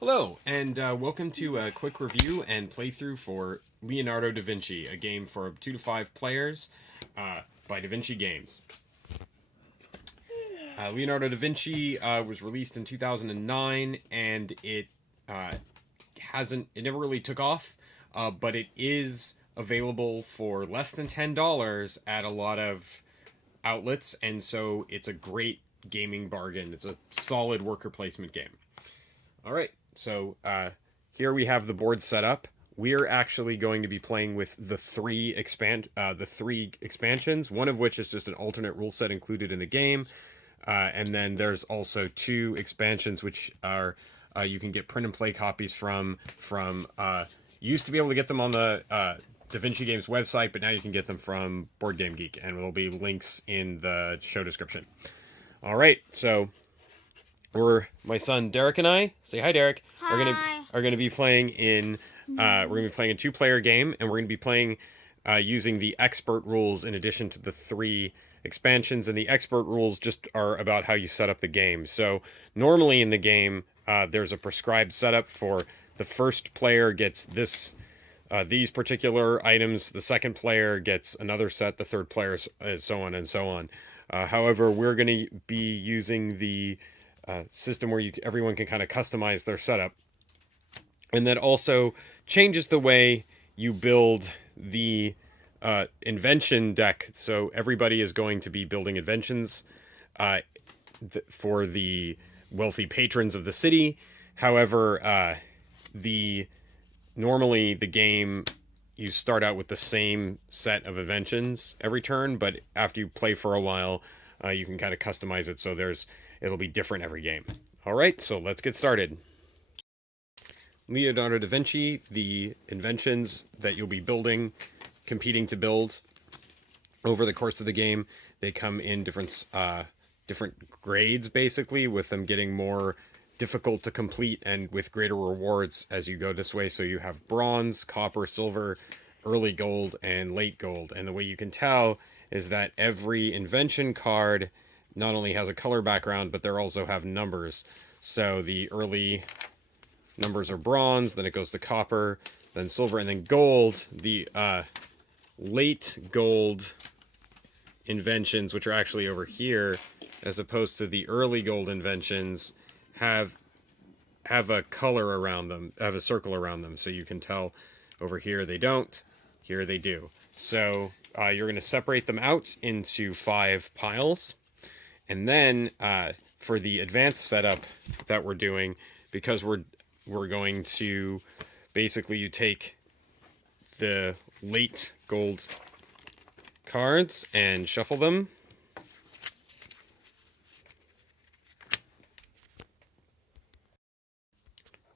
Hello, and welcome to a quick review and playthrough for Leonardo Da Vinci, a game for 2 to 5 players by Da Vinci Games. Leonardo da Vinci was released in 2009, and it never really took off, but it is available for less than $10 at a lot of outlets, and so it's a great gaming bargain. It's a solid worker placement game. All right, so here we have the board set up. We're actually going to be playing with the three expansions, one of which is just an alternate rule set included in the game, and then there's also 2 expansions which are you can get print and play copies from. You used to be able to get them on the Da Vinci Games website, but now you can get them from Board Game Geek, and there'll be links in the show description. All right, so my son Derek and I, say hi Derek, Hi. are gonna be playing in we're gonna be playing a 2-player game, and we're gonna be playing using the expert rules in addition to the 3 expansions. And the expert rules just are about how you set up the game. So normally in the game, there's a prescribed setup for the first player gets these particular items, the second player gets another set, the third player, so on and so on. However, we're going to be using the system where everyone can kind of customize their setup, and that also changes the way you build the invention deck. So everybody is going to be building inventions for the wealthy patrons of the city. However, normally the game, you start out with the same set of inventions every turn, but after you play for a while, you can kind of customize it so it'll be different every game. All right, so let's get started. Leonardo da Vinci, the inventions that you'll be competing to build over the course of the game, they come in different grades, basically, with them getting more difficult to complete and with greater rewards as you go this way. So you have bronze, copper, silver, early gold, and late gold. And the way you can tell is that every invention card not only has a color background, but they also have numbers. So the early numbers are bronze, then it goes to copper, then silver, and then gold. The late gold inventions, which are actually over here, as opposed to the early gold inventions, have a color around them, have a circle around them, so you can tell over here they don't, here they do. So you're going to separate them out into 5 piles, and then for the advanced setup that we're doing, because we're going to basically, you take the late gold cards and shuffle them.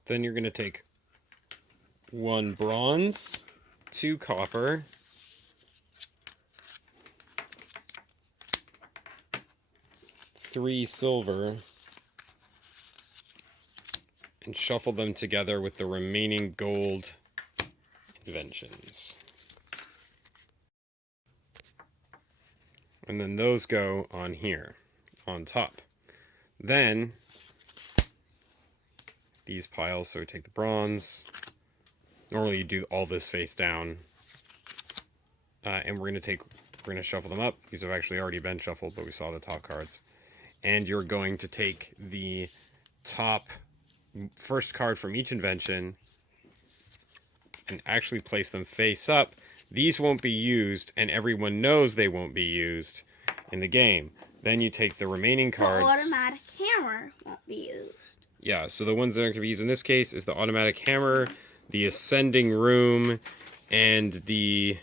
Then you're going to take 1 bronze, 2 copper, 3 silver, and shuffle them together with the remaining gold inventions. And then those go on here, on top. Then these piles, so we take the bronze. Normally you do all this face down. And we're going to shuffle them up. These have actually already been shuffled, but we saw the top cards. And you're going to take the top first card from each invention and actually place them face up. These won't be used, and everyone knows they won't be used in the game. Then you take the remaining cards. The automatic hammer won't be used. Yeah, so the ones that are going to be used in this case is the automatic hammer, the ascending room, and the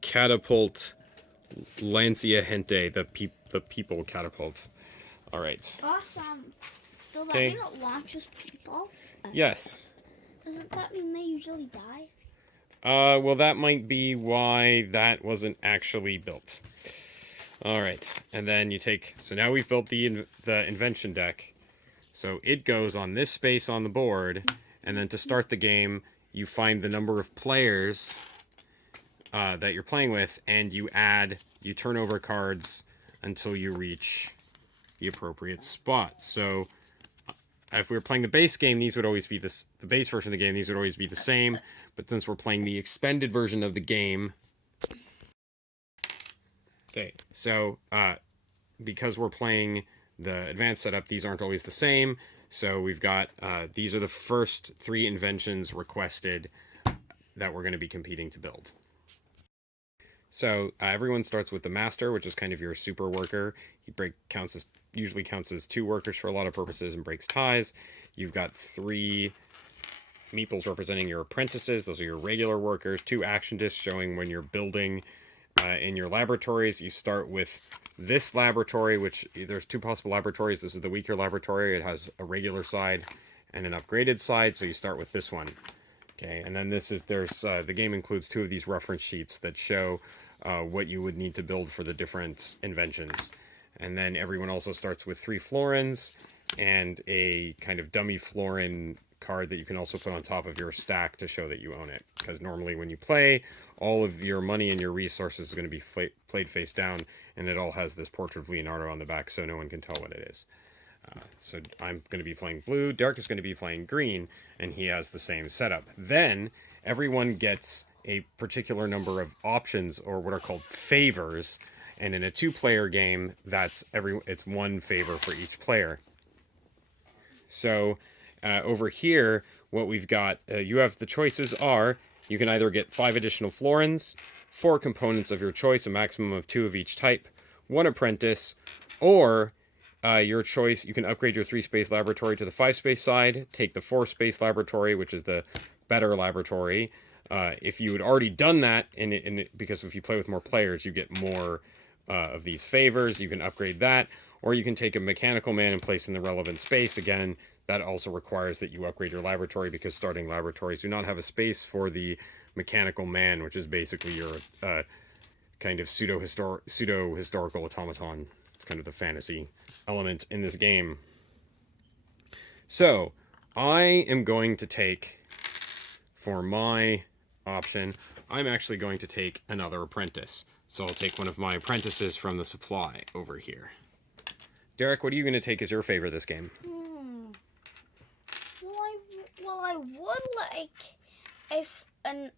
catapult Lancia Gente, the people catapult. All right. Awesome. So that mean it launches people? Yes. Doesn't that mean they usually die? Well, that might be why that wasn't actually built. All right, and then you take. So now we've built the invention deck. So it goes on this space on the board, and then to start the game, you find the number of players that you're playing with, and you turn over cards until you reach the appropriate spot. So if we were playing the base game, these would always be the base version of the game. These would always be the same. But since we're playing the expanded version of the game, okay. So because we're playing the advanced setup, these aren't always the same. So we've got these are the first 3 inventions requested that we're going to be competing to build. So everyone starts with the master, which is kind of your super worker. He usually counts as 2 workers for a lot of purposes and breaks ties. You've got 3 meeples representing your apprentices. Those are your regular workers. 2 action discs showing when you're building in your laboratories. You start with this laboratory, which there's 2 possible laboratories. This is the weaker laboratory. It has a regular side and an upgraded side, so you start with this one. Okay, and then the game includes 2 of these reference sheets that show what you would need to build for the different inventions. And then everyone also starts with 3 florins and a kind of dummy florin card that you can also put on top of your stack to show that you own it. Because normally when you play, all of your money and your resources is going to be played face down, and it all has this portrait of Leonardo on the back, so no one can tell what it is. So I'm going to be playing blue, Derek is going to be playing green, and he has the same setup. Then everyone gets a particular number of options, or what are called favors, and in a 2-player game, it's 1 favor for each player. So over here, what we've got, you have the choices are, you can either get 5 additional florins, 4 components of your choice, a maximum of 2 of each type, 1 apprentice, or your choice, you can upgrade your 3-space laboratory to the 5-space side, take the 4-space laboratory, which is the better laboratory. If you had already done that, because if you play with more players, you get more of these favors, you can upgrade that, or you can take a mechanical man and place in the relevant space. Again, that also requires that you upgrade your laboratory, because starting laboratories do not have a space for the mechanical man, which is basically your kind of pseudo-historical automaton. It's kind of the fantasy element in this game. So, I am going to take, for my option, I'm actually going to take another apprentice. So I'll take one of my apprentices from the supply over here. Derek, what are you going to take as your favor this game? Well, I would like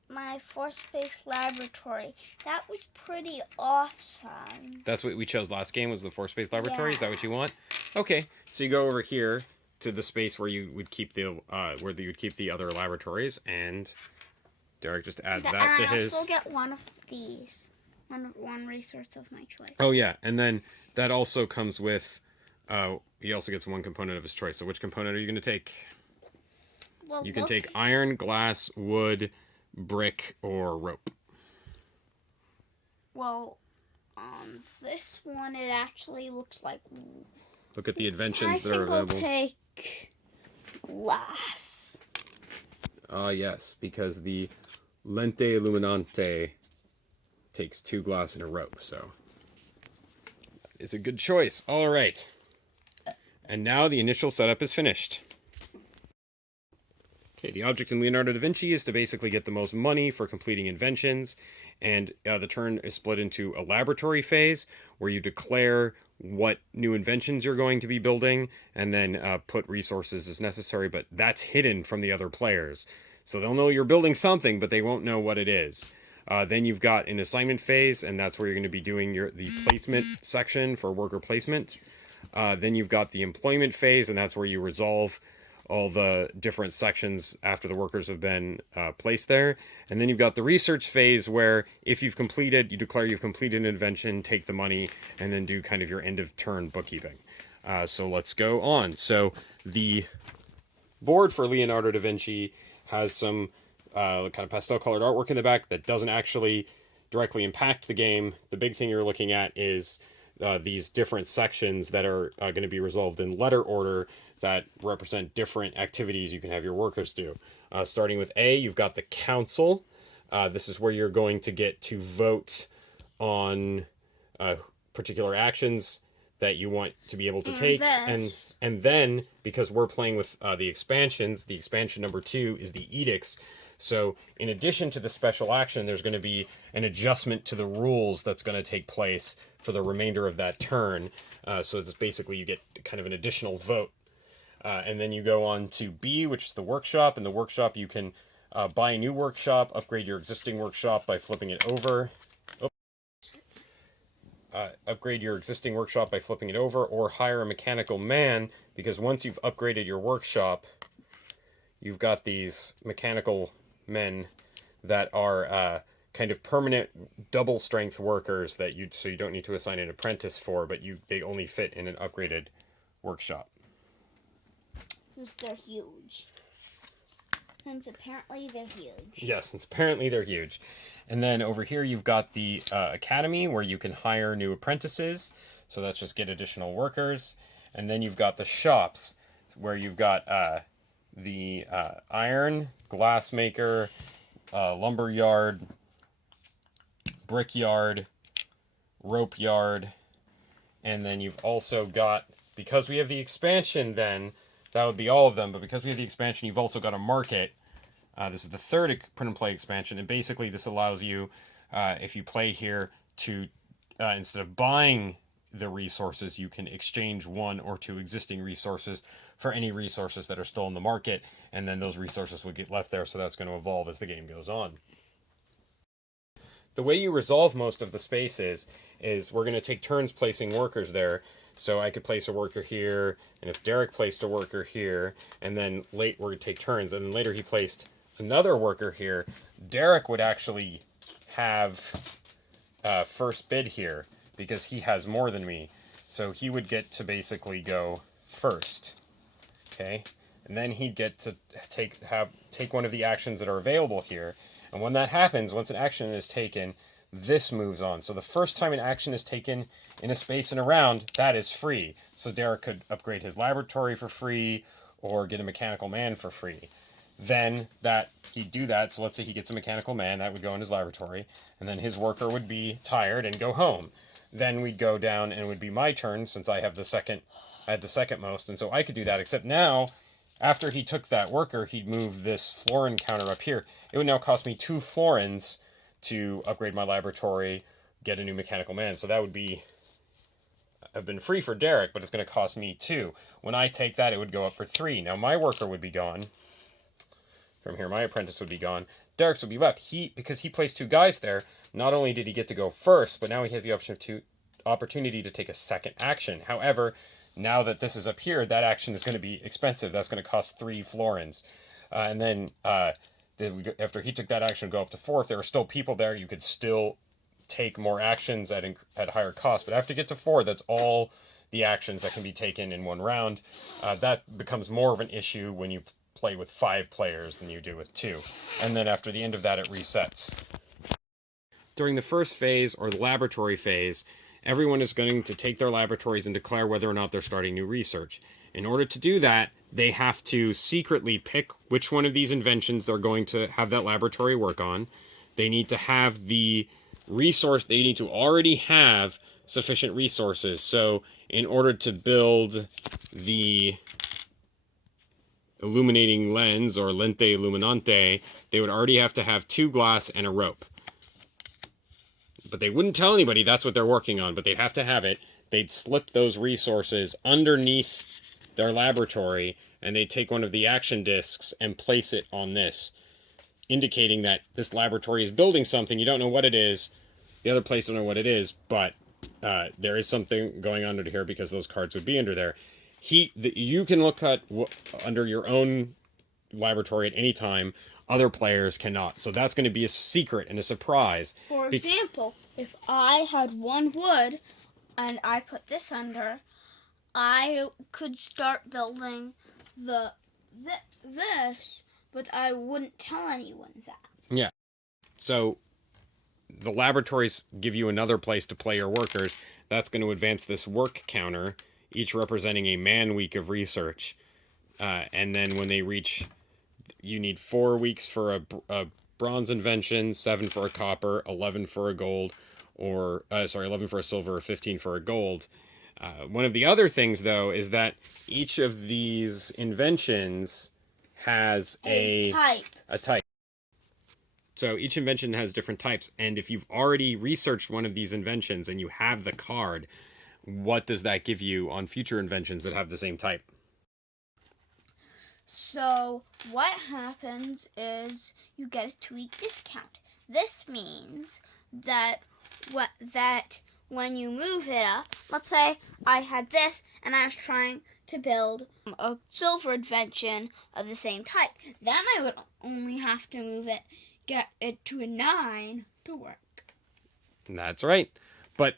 my 4-space laboratory. That was pretty awesome. That's what we chose last game, was the 4-space laboratory? Yeah. Is that what you want? Okay, so you go over here to the space where you would keep the other laboratories, and Derek just adds that to his. I also get one of these, one resource of my choice. Oh yeah, and then that also comes with. He also gets 1 component of his choice. So which component are you going to take? Well, you can take iron, glass, wood, brick, or rope. Well, on this one, it actually looks like. Look at the inventions that are available. I think I'll take glass. Yes, because the lente illuminante takes 2 glass and a rope, so it's a good choice. All right. And now the initial setup is finished. Okay, the object in Leonardo da Vinci is to basically get the most money for completing inventions, and the turn is split into a laboratory phase, where you declare what new inventions you're going to be building, and then put resources as necessary, but that's hidden from the other players. So they'll know you're building something, but they won't know what it is. Then you've got an assignment phase, and that's where you're going to be doing the placement section for worker placement. Then you've got the employment phase, and that's where you resolve all the different sections after the workers have been placed there. And then you've got the research phase, where if you declare you've completed an invention, take the money, and then do kind of your end of turn bookkeeping. So let's go on. So the board for Leonardo da Vinci has some kind of pastel colored artwork in the back that doesn't actually directly impact the game. The big thing you're looking at is these different sections that are going to be resolved in letter order that represent different activities you can have your workers do. Starting with A, you've got the council. This is where you're going to get to vote on particular actions that you want to be able to take. And then, because we're playing with the expansions, the expansion number 2 is the Edicts. So in addition to the special action, there's going to be an adjustment to the rules that's going to take place for the remainder of that turn. So it's basically you get kind of an additional vote. And then you go on to B, which is the workshop. In the workshop, you can buy a new workshop, upgrade your existing workshop by flipping it over. Upgrade your existing workshop by flipping it over, or hire a mechanical man, because once you've upgraded your workshop, you've got these mechanical men that are kind of permanent double strength workers that so you don't need to assign an apprentice for, but they only fit in an upgraded workshop. Because they're huge. Since apparently they're huge. Yes, since apparently they're huge. And then over here you've got the academy where you can hire new apprentices. So that's just get additional workers. And then you've got the shops where you've got the iron, glassmaker, lumber yard, brick yard, rope yard. And then you've also got, because we have the expansion then, that would be all of them. But because we have the expansion, you've also got a market. This is the third print and play expansion, and basically this allows you, if you play here, to instead of buying the resources, you can exchange one or two existing resources for any resources that are still in the market, and then those resources would get left there, so that's going to evolve as the game goes on. The way you resolve most of the spaces is we're going to take turns placing workers there. So I could place a worker here, and if Derek placed a worker here, and then we're going to take turns, and then later he placed another worker here, Derek would actually have first bid here, because he has more than me. So he would get to basically go first. Okay? And then he'd get to take one of the actions that are available here. And when that happens, once an action is taken, this moves on. So the first time an action is taken in a space and a round, that is free. So Derek could upgrade his laboratory for free, or get a mechanical man for free. Then he'd do that. So let's say he gets a mechanical man, that would go in his laboratory, and then his worker would be tired and go home. Then we'd go down and it would be my turn, since I had the second most, and so I could do that, except now, after he took that worker, he'd move this Florin counter up here. It would now cost me 2 Florins to upgrade my laboratory, get a new mechanical man. So that would have been free for Derek, but it's going to cost me 2. When I take that, it would go up for 3. Now my worker would be gone. From here, my apprentice would be gone. Derek's would be left. Because he placed 2 guys there, not only did he get to go first, but now he has the opportunity to take a second action. However, now that this is up here, that action is going to be expensive. That's going to cost 3 Florins. And then after he took that action, go up to 4. If there were still people there, you could still take more actions at higher cost. But after you get to 4, that's all the actions that can be taken in one round. That becomes more of an issue when you play with 5 players than you do with 2. And then after the end of that, it resets. During the first phase, or the laboratory phase, everyone is going to take their laboratories and declare whether or not they're starting new research. In order to do that, they have to secretly pick which one of these inventions they're going to have that laboratory work on. They need to have they need to already have sufficient resources. So in order to build the illuminating lens, or lente illuminante, they would already have to have 2 glass and a rope. But they wouldn't tell anybody that's what they're working on, but they'd have to have it. They'd slip those resources underneath their laboratory, and they'd take one of the action discs and place it on this, indicating that this laboratory is building something. You don't know what it is. The other place don't know what it is, but there is something going on under here, because those cards would be under there. You can look at under your own laboratory at any time. Other players cannot. So that's going to be a secret and a surprise. For example, if I had 1 wood and I put this under, I could start building this, but I wouldn't tell anyone that. Yeah. So the laboratories give you another place to play your workers. That's going to advance this work counter, each representing a man week of research. And then when they reach, you need 4 weeks for a bronze invention, 7 for a copper, 11 for a gold, 11 for a silver, or 15 for a gold. One of the other things, though, is that each of these inventions has a type. So each invention has different types, and if you've already researched one of these inventions and you have the card, what does that give you on future inventions that have the same type? So what happens is you get a 2-week discount. This means that when you move it up, let's say I had this and I was trying to build a silver invention of the same type. Then I would only have to get it to a 9 to work. That's right. But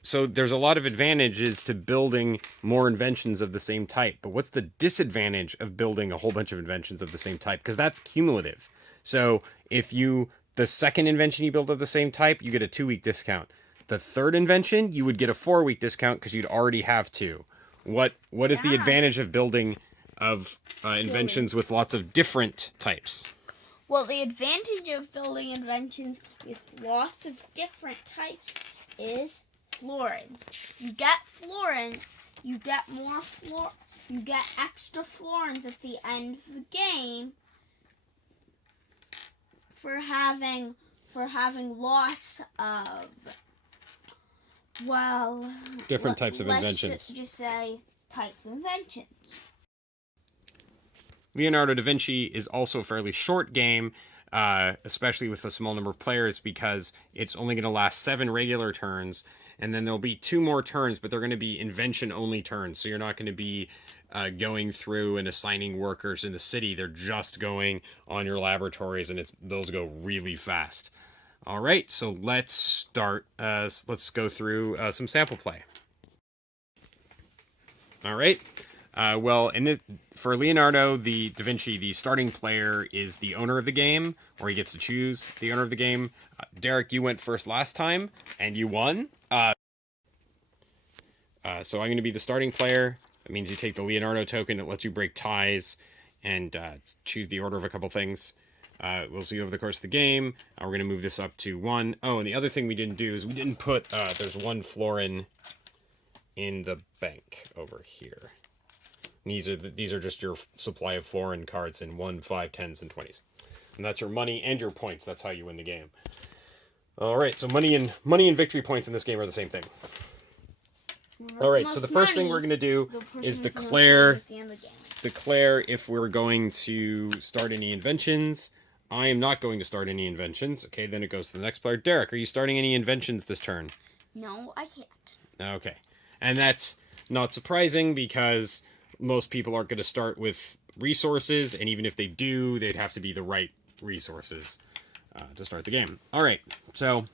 so there's a lot of advantages to building more inventions of the same type, but what's the disadvantage of building a whole bunch of inventions of the same type? Because that's cumulative. So if the second invention you build of the same type, you get a 2-week discount. The third invention, you would get a 4-week discount because you'd already have 2. What is the advantage of building inventions with lots of different types? Well, the advantage of building inventions with lots of different types is florins. You get florins, you get you get extra florins at the end of the game for having lots of different types of inventions. Let's just say types of inventions. Leonardo da Vinci is also a fairly short game, especially with a small number of players, because it's only going to last 7 regular turns, and then there'll be 2 more turns, but they're going to be invention-only turns, so you're not going to be going through and assigning workers in the city. They're just going on your laboratories, and those go really fast. All right, so let's start. Let's go through some sample play. All right. For Leonardo Da Vinci, the starting player is the owner of the game, or he gets to choose the owner of the game. Derek, you went first last time, and you won. So I'm going to be the starting player. That means you take the Leonardo token. It lets you break ties and choose the order of a couple things. We'll see over the course of the game. We're going to move this up to 1. Oh, and the other thing we didn't do is we didn't put, there's 1 florin in the bank over here. These are just your supply of florin cards in 1, 5, 10s, and 20s. And that's your money and your points. That's how you win the game. All right, so money and victory points in this game are the same thing. All right, so the first thing we're going to do is declare if we're going to start any inventions. I am not going to start any inventions. Okay, then it goes to the next player. Derek, are you starting any inventions this turn? No, I can't. Okay, and that's not surprising because most people aren't going to start with resources, and even if they do, they'd have to be the right resources to start the game. All right, so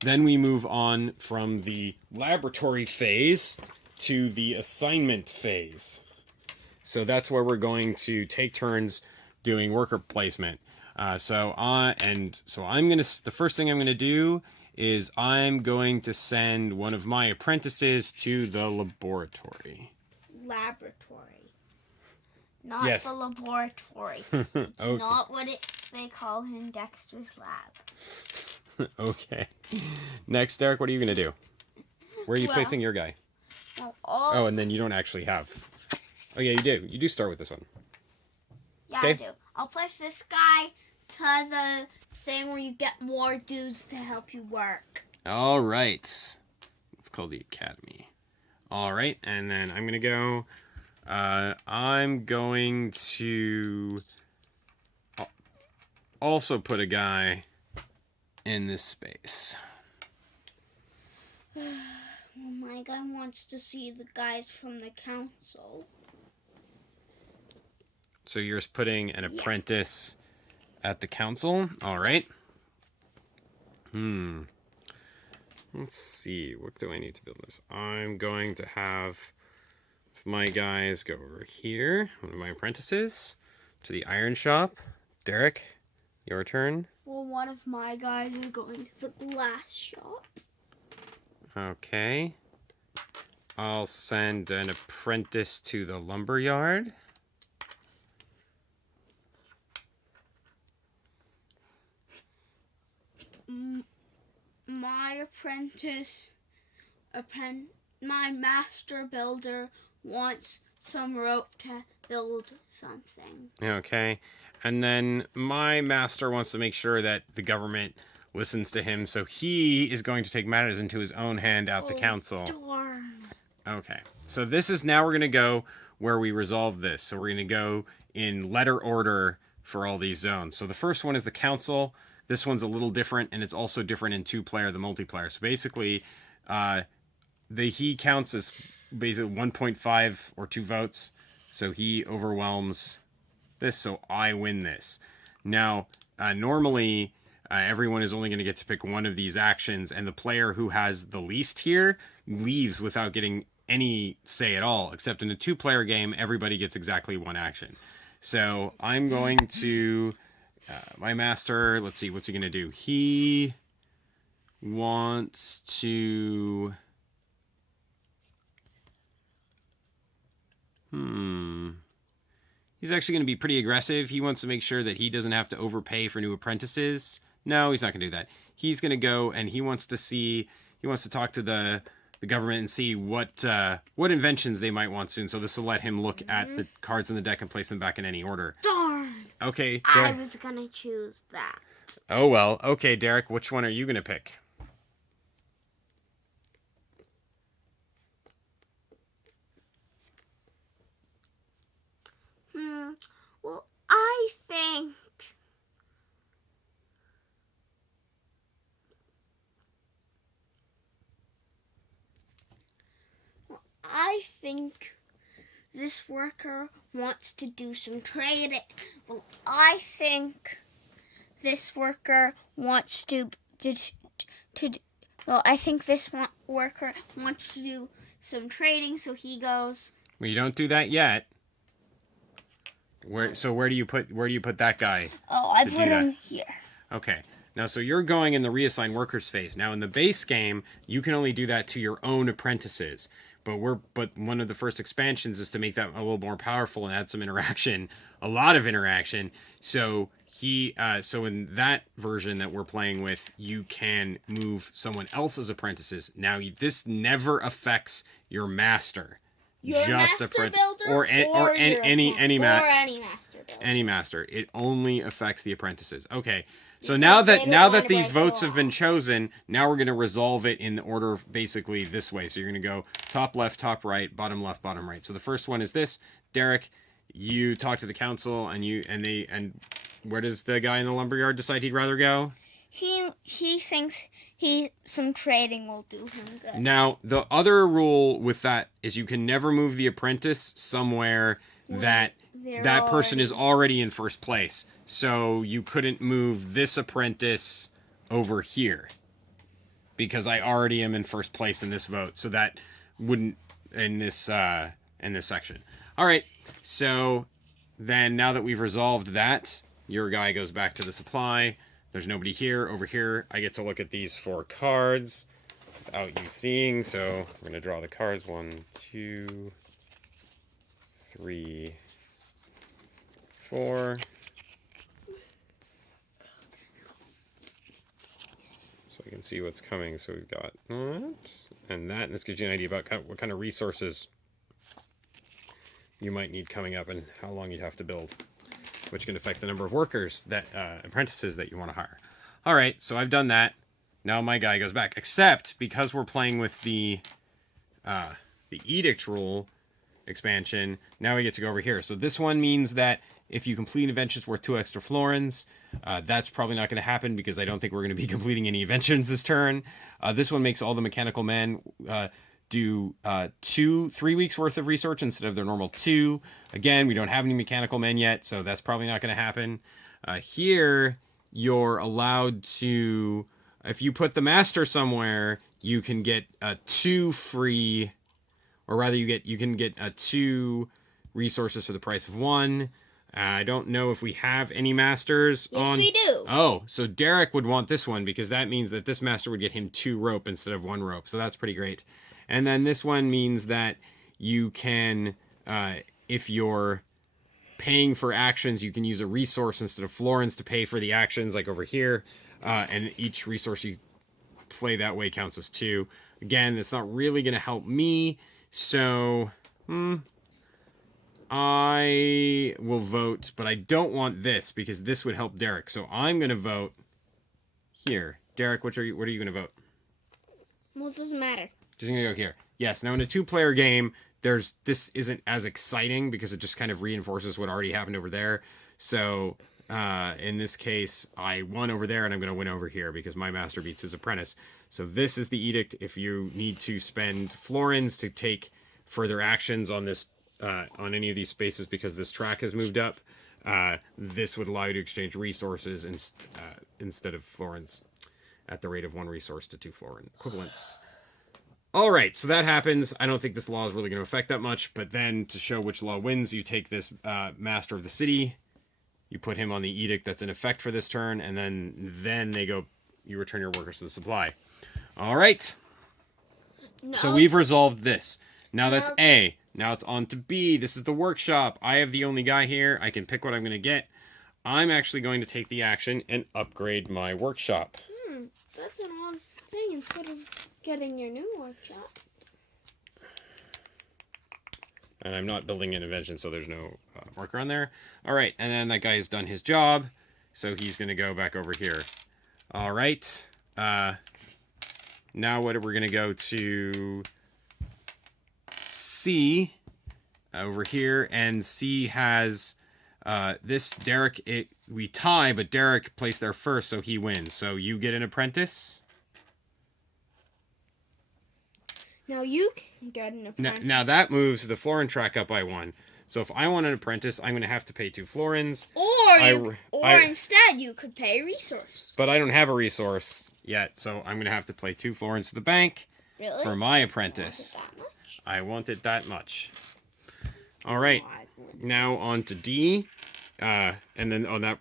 then we move on from the laboratory phase to the assignment phase. So that's where we're going to take turns doing worker placement. So the first thing I'm going to do is I'm going to send one of my apprentices to the laboratory. Laboratory. Not yes. The laboratory. It's okay. Not what they call in Dexter's lab. Okay. Next, Derek, what are you going to do? Where are you placing your guy? Well, and then you don't actually have... Oh, yeah, you do. You do start with this one. Yeah, okay. I do. I'll place this guy to the thing where you get more dudes to help you work. All right. It's called the Academy. All right, and then I'm going to go... I'm going to also put a guy in this space. My guy wants to see the guys from the council. So you're just putting an apprentice at the council? All right. Let's see. What do I need to build this? I'm going to have my guys go over here. One of my apprentices to the iron shop. Derek, your turn. Well, one of my guys is going to the glass shop. Okay. I'll send an apprentice to the lumber yard. My master builder wants some rope to build something. Okay. And then my master wants to make sure that the government listens to him, so he is going to take matters into his own hand at the council. Darn. Okay. So this is now we're going to go where we resolve this. So we're going to go in letter order for all these zones. So the first one is the council. This one's a little different, and it's also different in 2-player than multiplayer. So basically, he counts as basically 1.5 or 2 votes. So he overwhelms this, so I win this. Now, normally, everyone is only going to get to pick one of these actions, and the player who has the least here leaves without getting any say at all, except in a 2-player game, everybody gets exactly one action. So I'm going to, my master, let's see, what's he going to do? He wants to, he's actually going to be pretty aggressive. He wants to make sure that he doesn't have to overpay for new apprentices. No, he's not going to do that. He's going to go and he wants to talk to the government and see what inventions they might want soon. So this will let him look at the cards in the deck and place them back in any order. Darn! Okay, I was going to choose that. Oh, well. Okay, Derek, which one are you going to pick? Well, I think this worker wants to do some trading. Well, I think this worker wants worker wants to do some trading, so he goes. Well, you don't do that yet. Where do you put that guy? Oh, I put him here. Okay. Now, so you're going in the reassign workers phase. Now, in the base game, you can only do that to your own apprentices. But one of the first expansions is to make that a little more powerful and add some interaction, a lot of interaction. So so in that version that we're playing with, you can move someone else's apprentices. Now, this never affects your master. Your master builder or any master builder. Any master. It only affects the apprentices. Okay. So now that these votes have been chosen, now we're going to resolve it in the order basically this way. So you're going to go top left, top right, bottom left, bottom right. So the first one is this. Derek, you talk to the council and where does the guy in the lumberyard decide he'd rather go? He thinks some trading will do him good. Now, the other rule with that is you can never move the apprentice somewhere that person is already in first place. So you couldn't move this apprentice over here because I already am in first place in this vote. So that wouldn't in this section. All right. So then now that we've resolved that, your guy goes back to the supply. There's nobody here. Over here, I get to look at these 4 cards without you seeing. So I'm going to draw the cards. 1, 2, 3, 4. So we can see what's coming. So we've got that and that. And this gives you an idea about what kind of resources you might need coming up and how long you'd have to build, which can affect the number of workers apprentices that you want to hire. All right, so I've done that. Now my guy goes back, except because we're playing with the Edict rule expansion, now we get to go over here. So this one means that if you complete inventions worth 2 extra florins, that's probably not going to happen because I don't think we're going to be completing any inventions this turn. This one makes all the mechanical men do 3 weeks worth of research instead of their normal 2. Again, we don't have any mechanical men yet, so that's probably not going to happen. Here, you're allowed to, if you put the master somewhere, you can get 2 free, or rather you can get 2 resources for the price of 1. I don't know if we have any masters yes, on. Yes, we do. Oh, so Derek would want this one because that means that this master would get him 2 rope instead of 1 rope. So that's pretty great. And then this one means that you can, if you're paying for actions, you can use a resource instead of florins to pay for the actions, like over here. And each resource you play that way counts as 2. Again, that's not really going to help me. So, I will vote, but I don't want this because this would help Derek. So I'm going to vote here. Derek, what are you going to vote? Well, it doesn't matter. Just going to go here. Yes, now in a 2-player game, this isn't as exciting because it just kind of reinforces what already happened over there. So in this case, I won over there, and I'm going to win over here because my master beats his apprentice. So this is the edict. If you need to spend florins to take further actions on this on any of these spaces because this track has moved up, this would allow you to exchange resources instead of florins at the rate of 1 resource to 2 florin equivalents. All right, so that happens. I don't think this law is really going to affect that much, but then to show which law wins, you take this master of the city, you put him on the edict that's in effect for this turn, and then they go, you return your workers to the supply. All right. No. So we've resolved this. Now that's A. Now it's on to B. This is the workshop. I have the only guy here. I can pick what I'm going to get. I'm actually going to take the action and upgrade my workshop. That's an odd thing instead of getting your new workshop. And I'm not building an invention, so there's no marker on there. All right, and then that guy has done his job, so he's going to go back over here. All right. Now we're going to go to C over here, and C has this Derek. We tie, but Derek placed there first, so he wins. So you get an apprentice. Now you can get an apprentice. Now that moves the florin track up by 1. So if I want an apprentice, I'm going to have to pay 2 florins. Or instead, you could pay a resource. But I don't have a resource yet, so I'm going to have to play 2 florins to the bank for my apprentice. I want it that much. All right. Now on to D. And then on that,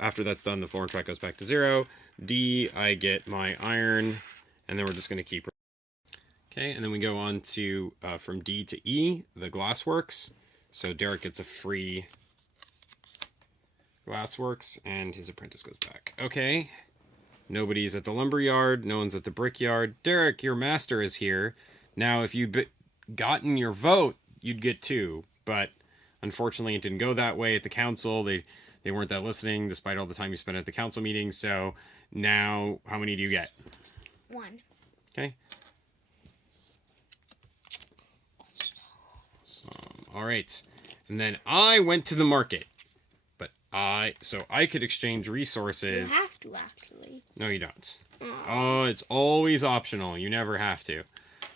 after that's done, the florin track goes back to 0. D, I get my iron, and then we're just going to keep. Okay, and then we go on to, from D to E, the glassworks. So Derek gets a free glassworks, and his apprentice goes back. Okay, nobody's at the lumber yard, no one's at the brick yard. Derek, your master is here. Now, if you'd gotten your vote, you'd get 2, but unfortunately it didn't go that way at the council. They weren't that listening, despite all the time you spent at the council meeting. So now, how many do you get? 1. Okay. All right, and then I went to the market, but so I could exchange resources. You have to, actually. No, you don't. Oh, it's always optional. You never have to.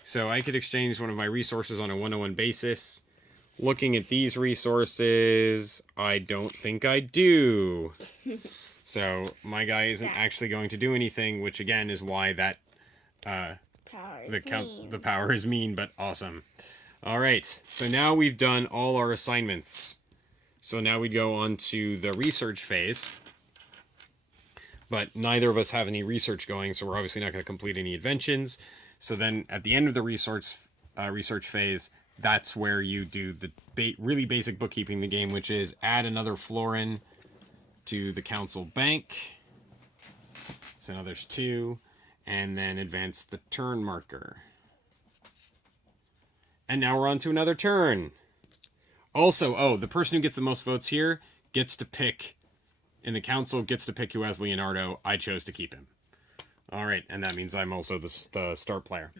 So I could exchange one of my resources on a 1-on-1 basis. Looking at these resources, I don't think I do. So my guy isn't actually going to do anything, which again is why that the power is mean, but awesome. All right, so now we've done all our assignments. So now we go on to the research phase. But neither of us have any research going, so we're obviously not going to complete any inventions. So then at the end of the research phase, that's where you do the really basic bookkeeping in the game, which is add another florin to the council bank. So now there's 2, and then advance the turn marker. And now we're on to another turn. Also, the person who gets the most votes here gets to pick, in the council, gets to pick who has Leonardo. I chose to keep him. All right, and that means I'm also the start player.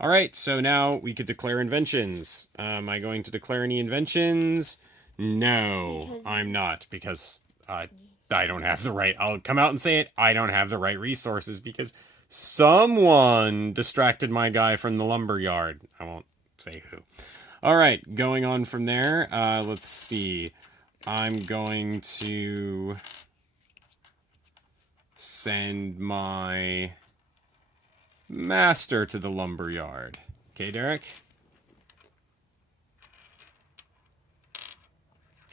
All right, so now we could declare inventions. Am I going to declare any inventions? No, I'm not, because I don't have the right... I'll come out and say it. I don't have the right resources because someone distracted my guy from the lumber yard. I won't say who. All right, going on from there, let's see. I'm going to send my master to the lumber yard. Okay, Derek?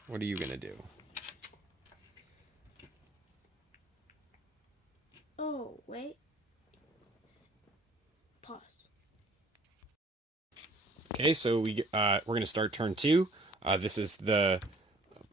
What are you going to do? Oh, wait. Pause. Okay, so we're going to start turn 2. This is the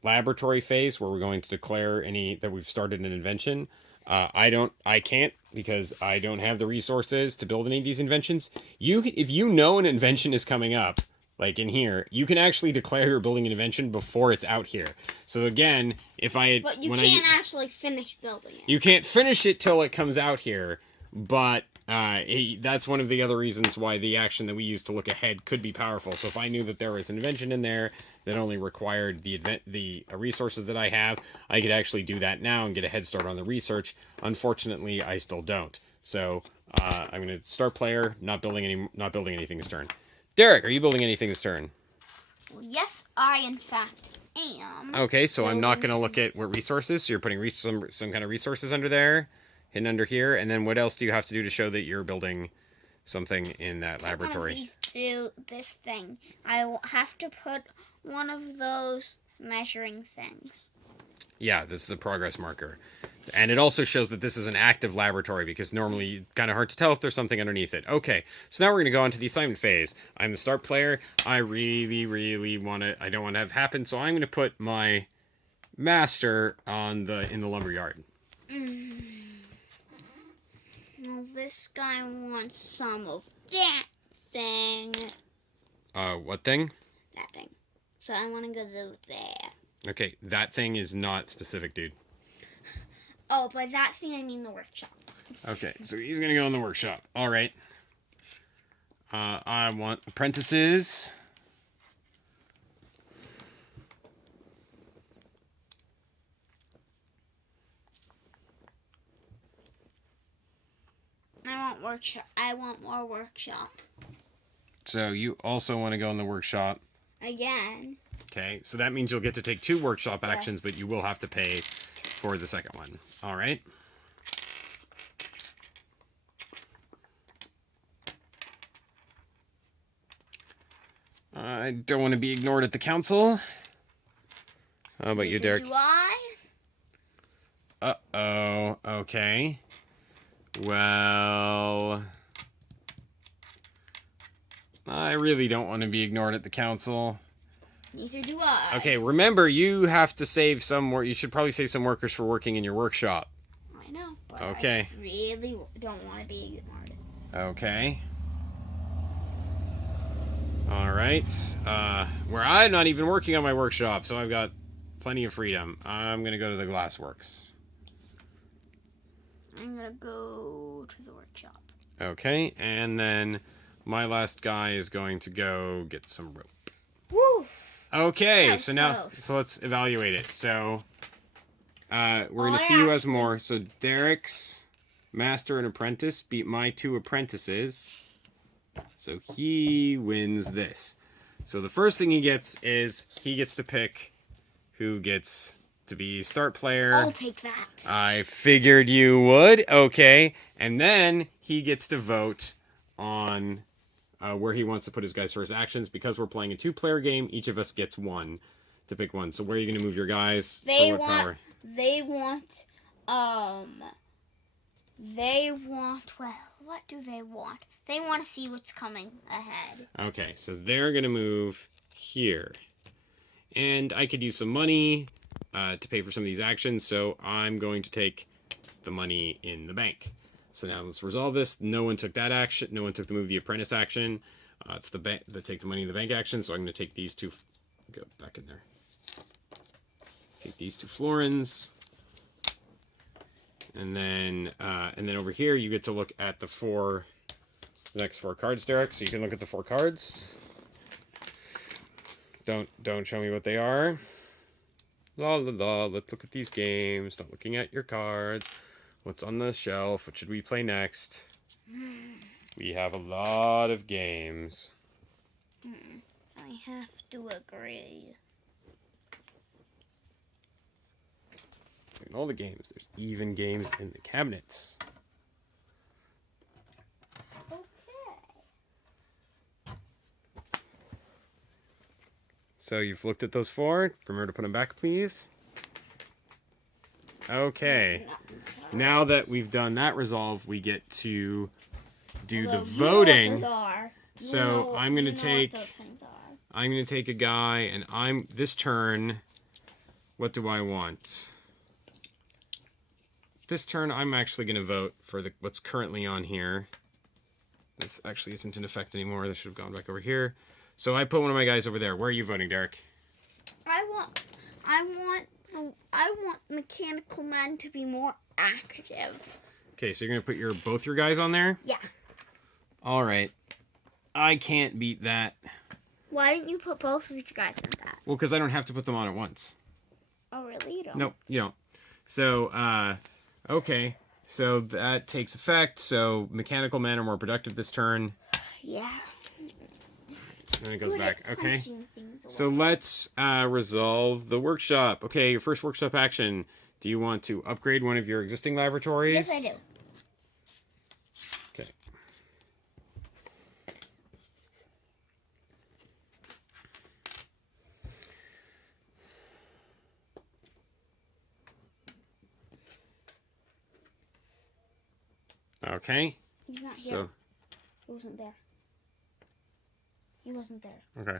laboratory phase where we're going to declare that we've started an invention. I can't because I don't have the resources to build any of these inventions. If you know an invention is coming up, like in here, you can actually declare you're building an invention before it's out here. So again, But you can't actually finish building it. You can't finish it till it comes out here, but That's one of the other reasons why the action that we use to look ahead could be powerful. So if I knew that there was an invention in there that only required the resources that I have, I could actually do that now and get a head start on the research. Unfortunately, I still don't. So I'm going to start player, not building anything this turn. Derek, are you building anything this turn? Yes, I in fact am. Okay, so I'm not going to Building look at what resources. So you're putting some kind of resources under there, hidden under here, and then what else do you have to do to show that you're building something in that laboratory? Do this thing. I will have to put one of those measuring things. Yeah, this is a progress marker. And it also shows that this is an active laboratory because normally kind of hard to tell if there's something underneath it. Okay, so now we're going to go on to the assignment phase. I'm the start player. I really, really I don't want to have happen, so I'm going to put my master in the lumberyard. Well, this guy wants some of that thing. What thing? That thing. So I want to go there. Okay, that thing is not specific, dude. Oh, by that thing I mean the workshop. Okay, so he's going to go in the workshop. All right. I want apprentices. I want workshop. I want more workshop. So you also want to go in the workshop. Again. Okay, so that means you'll get to take 2 workshop actions, but you will have to pay for the second one. All right. I don't want to be ignored at the council. How about you, Derek? Do I? Uh-oh. Okay. Well, I really don't want to be ignored at the council. Neither do I. Okay, remember, you have to save some more. You should probably save some workers for working in your workshop. I know, but Okay. I really don't want to be ignored. Okay. All right. Where I'm not even working on my workshop, so I've got plenty of freedom. I'm going to go to the glassworks. I'm going to go to the workshop. Okay, and then my last guy is going to go get some rope. Woo! Okay, so now close. let's evaluate it. So we're going to see who has more. So Derek's master and apprentice beat my 2 apprentices. So he wins this. So the first thing he gets is he gets to pick who gets to be start player. I'll take that. I figured you would. Okay. And then he gets to vote on where he wants to put his guys for his actions. Because we're playing a 2-player game, each of us gets 1 to pick 1. So where are you going to move your guys? They for what want, power? well, what do they want? They want to see what's coming ahead. Okay, so they're going to move here. And I could use some money to pay for some of these actions, so I'm going to take the money in the bank. So now let's resolve this. No one took that action. No one took the move the apprentice action. It's the take the money in the bank action, so I'm going to take these 2. Go back in there. Take these 2 florins. And then over here, you get to look at the next 4 cards, Derek. So you can look at the 4 cards. Don't show me what they are. La la la. Let's look at these games. Not looking at your cards. What's on the shelf? What should we play next? We have a lot of games. I have to agree. In all the games, there's even games in the cabinets. So you've looked at those 4. Remember to put them back, please. Okay. Now that we've done that resolve, we get to do the voting. So I'm going to take a guy, and this turn, what do I want? This turn, I'm actually going to vote for what's currently on here. This actually isn't in effect anymore. This should have gone back over here. So I put one of my guys over there. Where are you voting, Derek? I want mechanical men to be more active. Okay, so you're going to put both your guys on there? Yeah. All right. I can't beat that. Why didn't you put both of you guys in that? Well, because I don't have to put them on at once. Oh, really? You don't? Nope, you don't. So, okay. So that takes effect. So mechanical men are more productive this turn. Yeah. And then it goes back. Okay. So So let's resolve the workshop. Okay, your first workshop action. Do you want to upgrade one of your existing laboratories? yes, I do. Okay. Okay. He's not So. here. He wasn't there. He wasn't there. Okay.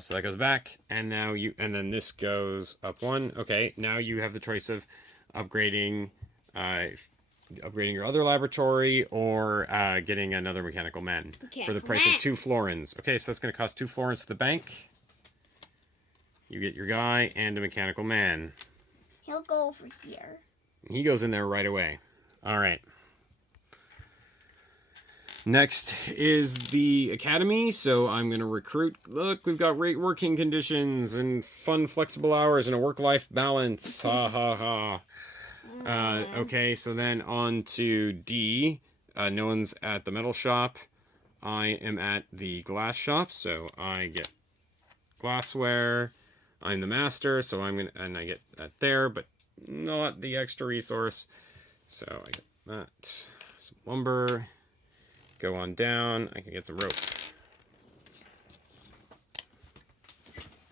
So that goes back, and now and then this goes up one. Okay. Now you have the choice of upgrading your other laboratory or getting another mechanical man for the price of 2 florins. Okay, so that's going to cost 2 florins to the bank. You get your guy and a mechanical man. He'll go over here. He goes in there right away. All right. Next is the academy, so I'm going to recruit. Look, we've got great working conditions and fun, flexible hours and a work-life balance. Ha ha ha. Okay, so then on to D. No one's at the metal shop. I am at the glass shop, so I get glassware. I'm the master, so I get that there, but not the extra resource. So I get that. Some lumber. Go on down. I can get some rope.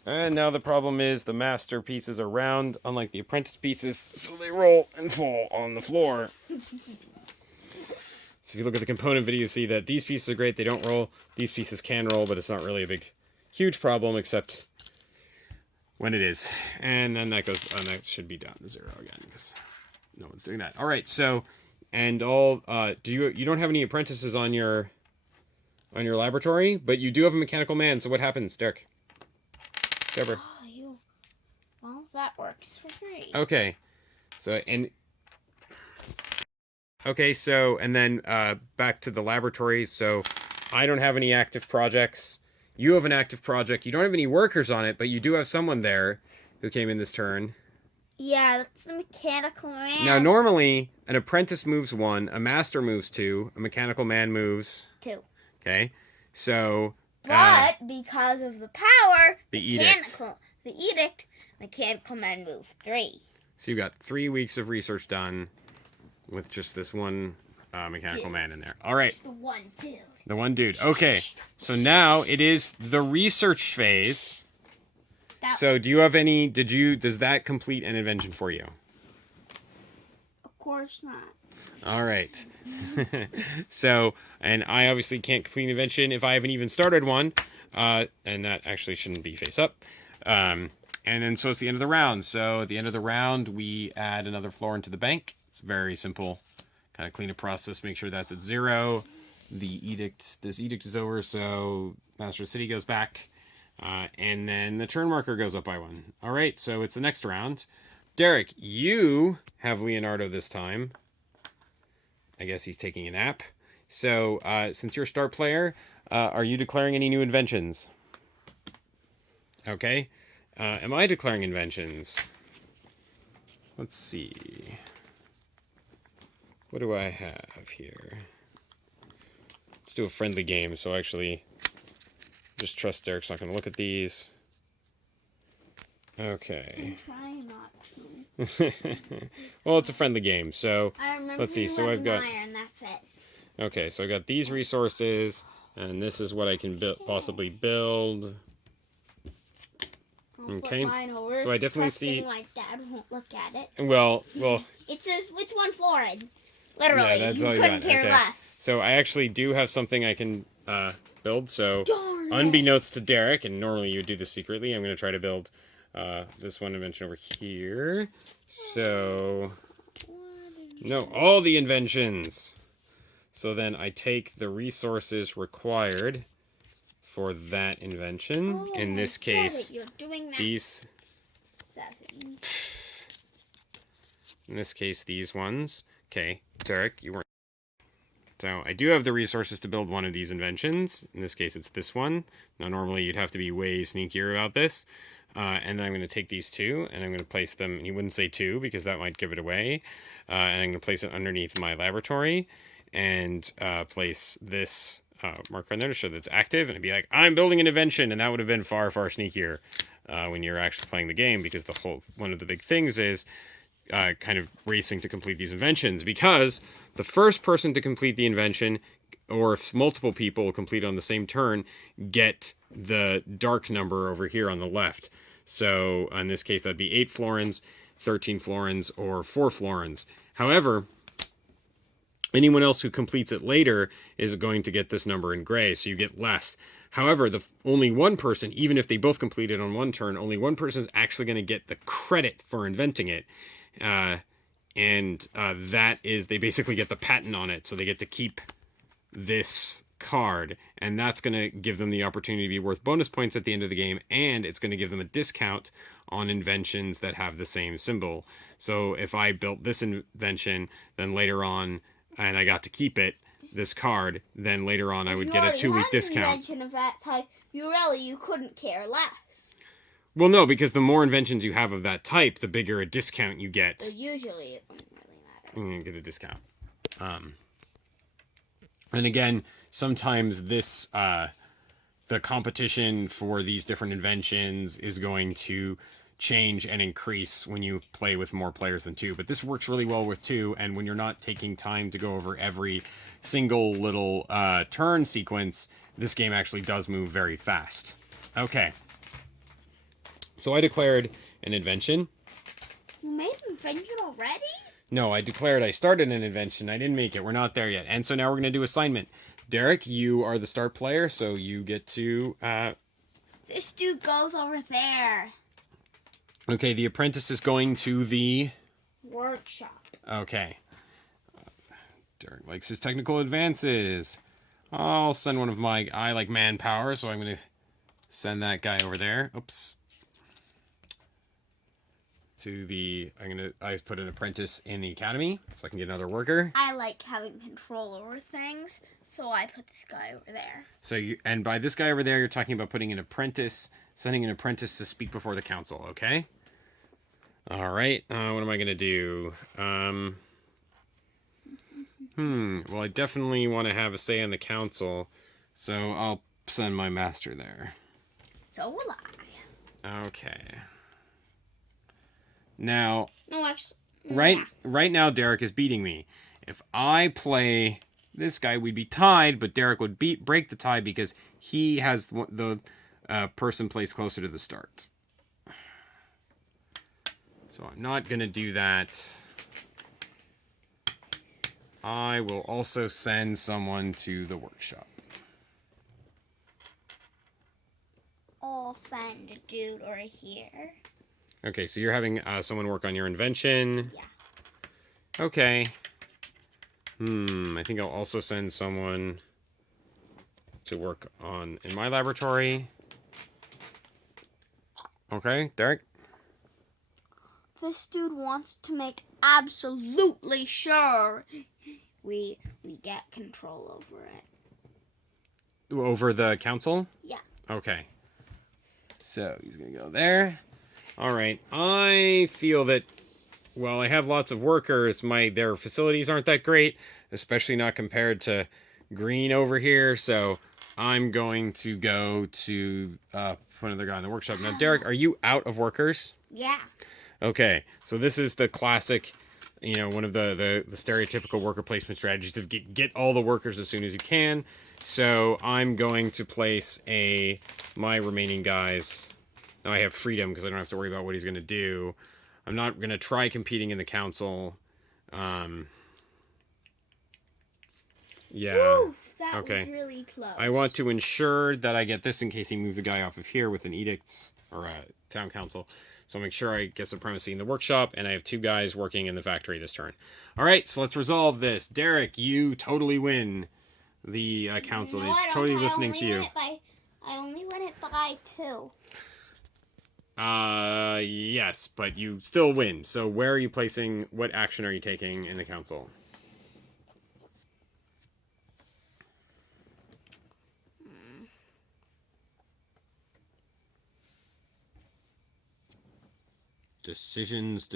And now the problem is the master pieces are round, unlike the apprentice pieces, so they roll and fall on the floor. So if you look at the component video, you see that these pieces are great. They don't roll. These pieces can roll, but it's not really a huge problem, except when it is. And then that should be down to 0 again, because no one's doing that. All right, so... And you don't have any apprentices on your laboratory, but you do have a mechanical man. So what happens, Derek? Deborah. Oh, well, that works for free. Okay. And then back to the laboratory. So I don't have any active projects. You have an active project. You don't have any workers on it, but you do have someone there who came in this turn. Yeah, that's the mechanical man. Now, normally, an apprentice moves 1, a master moves 2, a mechanical man moves 2. Okay, so... But because of the power, the edict, mechanical men move 3. So you got 3 weeks of research done with just this one mechanical man in there. All right. The one dude. The one dude. Okay, so now it is the research phase. So do you have any, does that complete an invention for you? Of course not. All right. So, and I obviously can't complete an invention if I haven't even started one. And that actually shouldn't be face up. And then, so it's the end of the round. So at the end of the round, we add another florin to the bank. It's very simple. Kind of clean a process, make sure that's at 0. This edict is over, so Master of the City goes back. And then the turn marker goes up by 1. All right, so it's the next round. Derek, you have Leonardo this time. I guess he's taking a nap. So, since you're a start player, are you declaring any new inventions? Okay. Am I declaring inventions? Let's see. What do I have here? Let's do a friendly game, so actually... Just trust Derek's not going to look at these. Okay. I'm trying not to. Well, it's a friendly game, so let's see. So I've got. Iron, that's it. Okay, so I got these resources, and this is what I can possibly build. Okay. So I definitely see. My dad won't look at it. Well. It's 1 florin. Literally, Yeah, that's you all couldn't got. care Okay. less. So I actually do have something I can build. So Darn it. unbeknownst to Derek, and normally you would do this secretly, I'm going to try to build this one invention over here. So no, all the inventions. So then I take the resources required for that invention. In this case, You're doing that. these. 7. In this case, these ones. Okay, Derek, you weren't. So I do have the resources to build one of these inventions. In this case, it's this one. Now, normally you'd have to be way sneakier about this. And then I'm going to take these two, and I'm going to place them, and you wouldn't say two, because that might give it away. And I'm going to place it underneath my laboratory, and place this marker on there to show that it's active, and it'd be like, I'm building an invention, and that would have been far, far sneakier when you're actually playing the game, because one of the big things is kind of racing to complete these inventions, because the first person to complete the invention, or if multiple people complete on the same turn, get the dark number over here on the left. So in this case, that'd be 8 florins, 13 florins, or 4 florins. However, anyone else who completes it later is going to get this number in gray, so you get less. However, only one person, even if they both complete it on one turn, only one person is actually going to get the credit for inventing it. That is, they basically get the patent on it, so they get to keep this card, and that's going to give them the opportunity to be worth bonus points at the end of the game, and it's going to give them a discount on inventions that have the same symbol. So if I built this invention, then later on, and I got to keep it, this card, then later on I would get a 2-week discount. If you already had an invention of that type, you couldn't care less. Well, no, because the more inventions you have of that type, the bigger a discount you get. So usually it wouldn't really matter. You're going to get a discount. And again, sometimes this, the competition for these different inventions is going to change and increase when you play with more players than 2. But this works really well with 2, and when you're not taking time to go over every single little turn sequence, this game actually does move very fast. Okay. So I declared an invention. You made an invention already? No, I declared I started an invention. I didn't make it. We're not there yet. And so now we're going to do assignment. Derek, you are the start player, so you get to... This dude goes over there. Okay, the apprentice is going to the... workshop. Okay. Derek likes his technical advances. I'll send one of my... I like manpower, so I'm going to send that guy over there. Oops. To the... I put an apprentice in the academy, so I can get another worker. I like having control over things, so I put this guy over there. So and by this guy over there, you're talking about putting an apprentice, sending an apprentice to speak before the council, okay? All right. What am I going to do? Well, I definitely want to have a say on the council, so I'll send my master there. So will I. Okay. Now, No, actually, right now, Derek is beating me. If I play this guy, we'd be tied, but Derek would break the tie because he has the person placed closer to the start. So I'm not going to do that. I will also send someone to the workshop. I'll send a dude over here. Okay, so you're having someone work on your invention. Yeah. Okay. I think I'll also send someone to work in my laboratory. Okay, Derek? This dude wants to make absolutely sure we get control over it. Over the council? Yeah. Okay. So he's going to go there. All right. I feel that, well, I have lots of workers. Their facilities aren't that great, especially not compared to Green over here. So I'm going to go to put another guy in the workshop. Now, Derek, are you out of workers? Yeah. Okay. So this is the classic, one of the stereotypical worker placement strategies of get all the workers as soon as you can. So I'm going to place my remaining guys. Now I have freedom because I don't have to worry about what he's going to do. I'm not going to try competing in the council. Yeah. Woo, that Okay. was really close. I want to ensure that I get this in case he moves a guy off of here with an edict or a town council. So I'll make sure I get supremacy in the workshop, and I have 2 guys working in the factory this turn. All right, so let's resolve this. Derek, you totally win the council. No, It's totally listening to you. I only win it by 2. Yes, but you still win. So where are you placing, what action are you taking in the council? Decisions.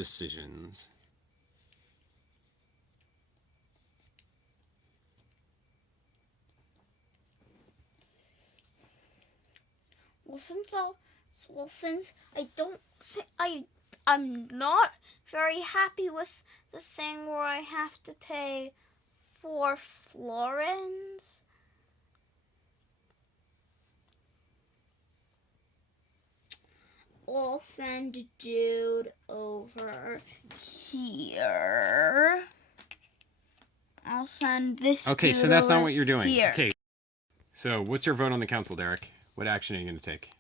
Since I don't think I'm not very happy with the thing where I have to pay 4 florins. I'll send dude over here. I'll send this. Okay, dude so that's not over what you're doing. here. Okay. So, what's your vote on the council, Derek? What action are you going to take?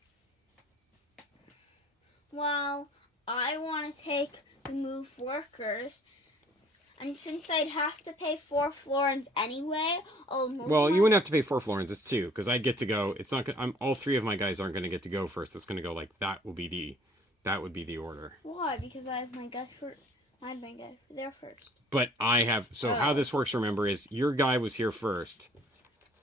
Well, I want to take the move workers, and since I'd have to pay 4 florins anyway, I'll move. Well, you wouldn't have to pay 4 florins. It's 2 because I'd get to go. It's not. All 3 of my guys aren't going to get to go first. It's going to go like that. Would be the order. Why? Because I have my guy first. I had my guy there first. But I have. So how this works, remember, is your guy was here first,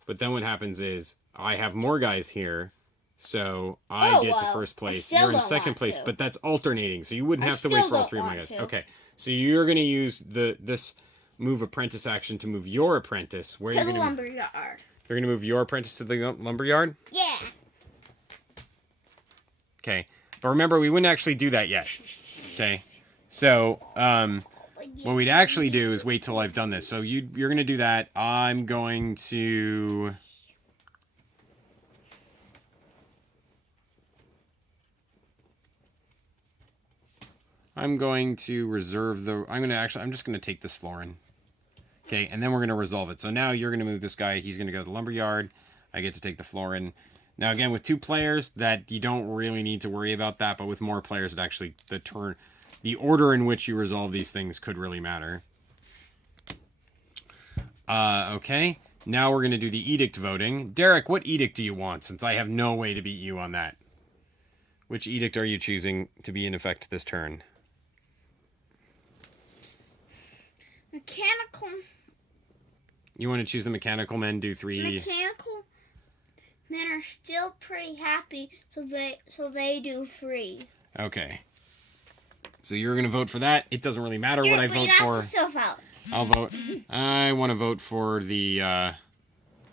but then what happens is I have more guys here. So I get to first place. You're in second place, but that's alternating. So you wouldn't have to wait for all 3 of my guys. Okay. So you're going to use this move apprentice action to move your apprentice. Where are you going to lumberyard? You're going to move your apprentice to the lumberyard? Yeah. Okay. But remember, we wouldn't actually do that yet. Okay. So what we'd actually do is wait till I've done this. So you're going to do that. I'm going to reserve the... I'm just going to take this Florin. Okay, and then we're going to resolve it. So now you're going to move this guy. He's going to go to the lumberyard. I get to take the Florin. Now, again, with 2 players, that you don't really need to worry about that. But with more players, it actually... The order in which you resolve these things could really matter. Okay, now we're going to do the edict voting. Derek, what edict do you want, since I have no way to beat you on that? Which edict are you choosing to be in effect this turn? Mechanical. You want to choose the mechanical men, do 3... Mechanical men are still pretty happy, so they do 3. Okay. So you're going to vote for that. It doesn't really matter what I vote for. Still vote. I'll vote. I want to vote for the...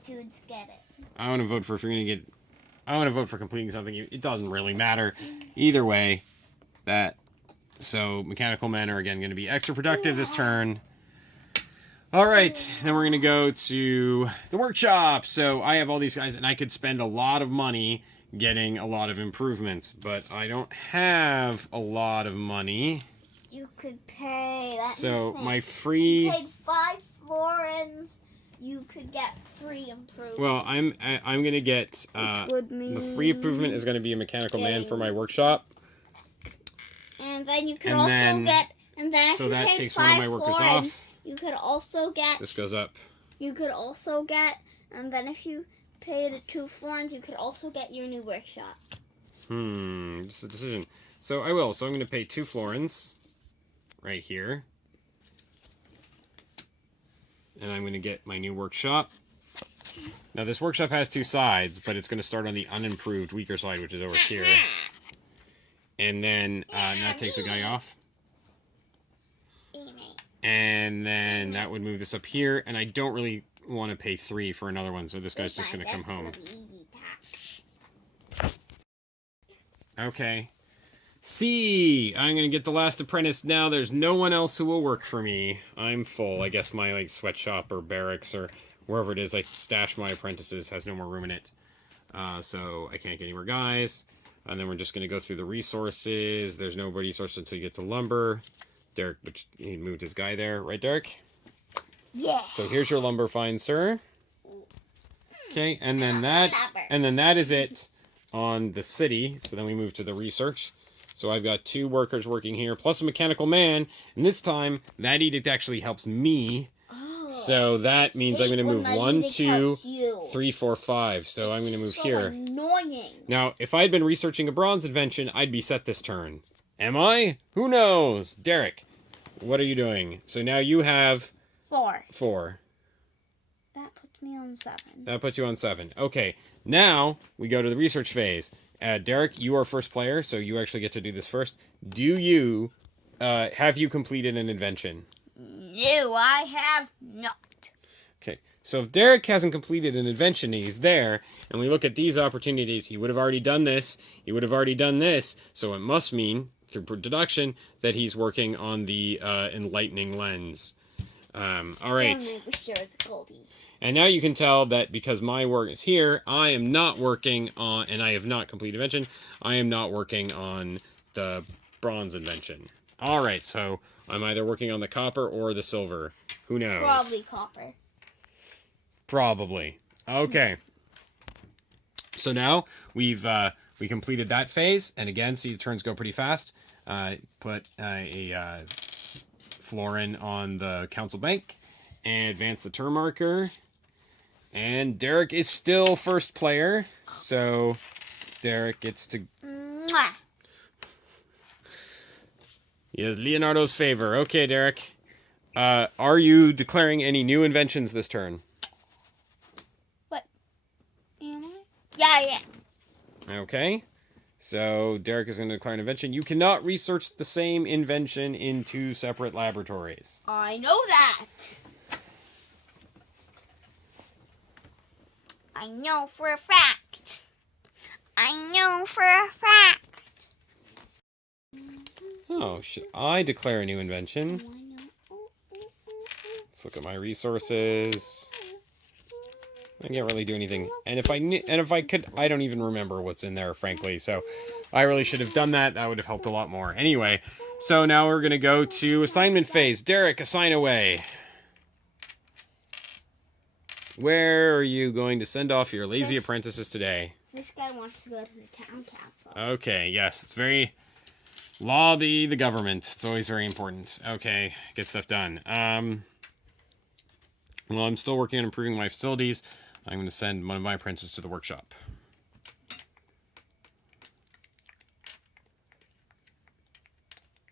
Dudes get it. I want to vote for... If you're going to get... I want to vote for completing something. It doesn't really matter. Either way, that... So, mechanical men are, again, going to be extra productive this turn. All right. Then we're going to go to the workshop. So, I have all these guys, and I could spend a lot of money getting a lot of improvements. But I don't have a lot of money. You could pay... So, my free... You paid 5 florins... You could get 3 improvements. Well, I'm gonna get the free improvement is gonna be a mechanical man for my workshop. And then you could get so that takes one of my workers off. You could also get this goes up. You could also get, and then if you paid 2 florins, you could also get your new workshop. This is a decision. So I will. So I'm gonna pay 2 florins right here. And I'm going to get my new workshop. Now, this workshop has 2 sides, but it's going to start on the unimproved, weaker side, which is over here. And then that takes a guy off. And then that would move this up here. And I don't really want to pay 3 for another one, so this guy's just going to come home. Okay. C. I'm going to get the last apprentice now. There's no one else who will work for me. I'm full. I guess my sweatshop or barracks or wherever it is I stash my apprentices has no more room in it. So I can't get any more guys. And then we're just going to go through the resources. There's no resource until you get to lumber. Derek, which he moved his guy there. Right, Derek? Yeah. So here's your lumber, fine sir. Okay, and then that is it on the city. So then we move to the research. So I've got 2 workers working here, plus a mechanical man. And this time, that edict actually helps me. Oh. So that means I'm going to move 1, 2, 3, 4, 5. So I'm going to move here. Annoying. Now, if I had been researching a bronze invention, I'd be set this turn. Am I? Who knows? Derek, what are you doing? So now you have... 4. 4. That puts me on 7. That puts you on 7. Okay, now we go to the research phase. Derek, you are first player, so you actually get to do this first. Have you completed an invention? No, I have not. Okay, so if Derek hasn't completed an invention and he's there, and we look at these opportunities, he would have already done this, he would have already done this, so it must mean, through deduction, that he's working on the enlightening lens. All right. And now you can tell that because my work is here, I am not working on, and I have not completed invention, I am not working on the bronze invention. All right, so I'm either working on the copper or the silver. Who knows? Probably copper. Probably. Okay. So now we completed that phase, and again, see the turns go pretty fast. Put a Florin on the council bank, and advance the turn marker. And Derek is still first player, so Derek gets to. Mwah. He has Leonardo's favor. Okay, Derek. Are you declaring any new inventions this turn? What? Am I? Yeah. Okay. So Derek is going to declare an invention. You cannot research the same invention in 2 separate laboratories. I know that. I know for a fact. Oh, should I declare a new invention? Let's look at my resources. I can't really do anything. And if I could, I don't even remember what's in there, frankly. So I really should have done that. That would have helped a lot more. Anyway, so now we're going to go to assignment phase. Derek, assign away. Where are you going to send off your lazy apprentices today? This guy wants to go to the town council. Okay, yes, it's very... Lobby the government. It's always very important. Okay, get stuff done. Well, I'm still working on improving my facilities. I'm going to send one of my apprentices to the workshop.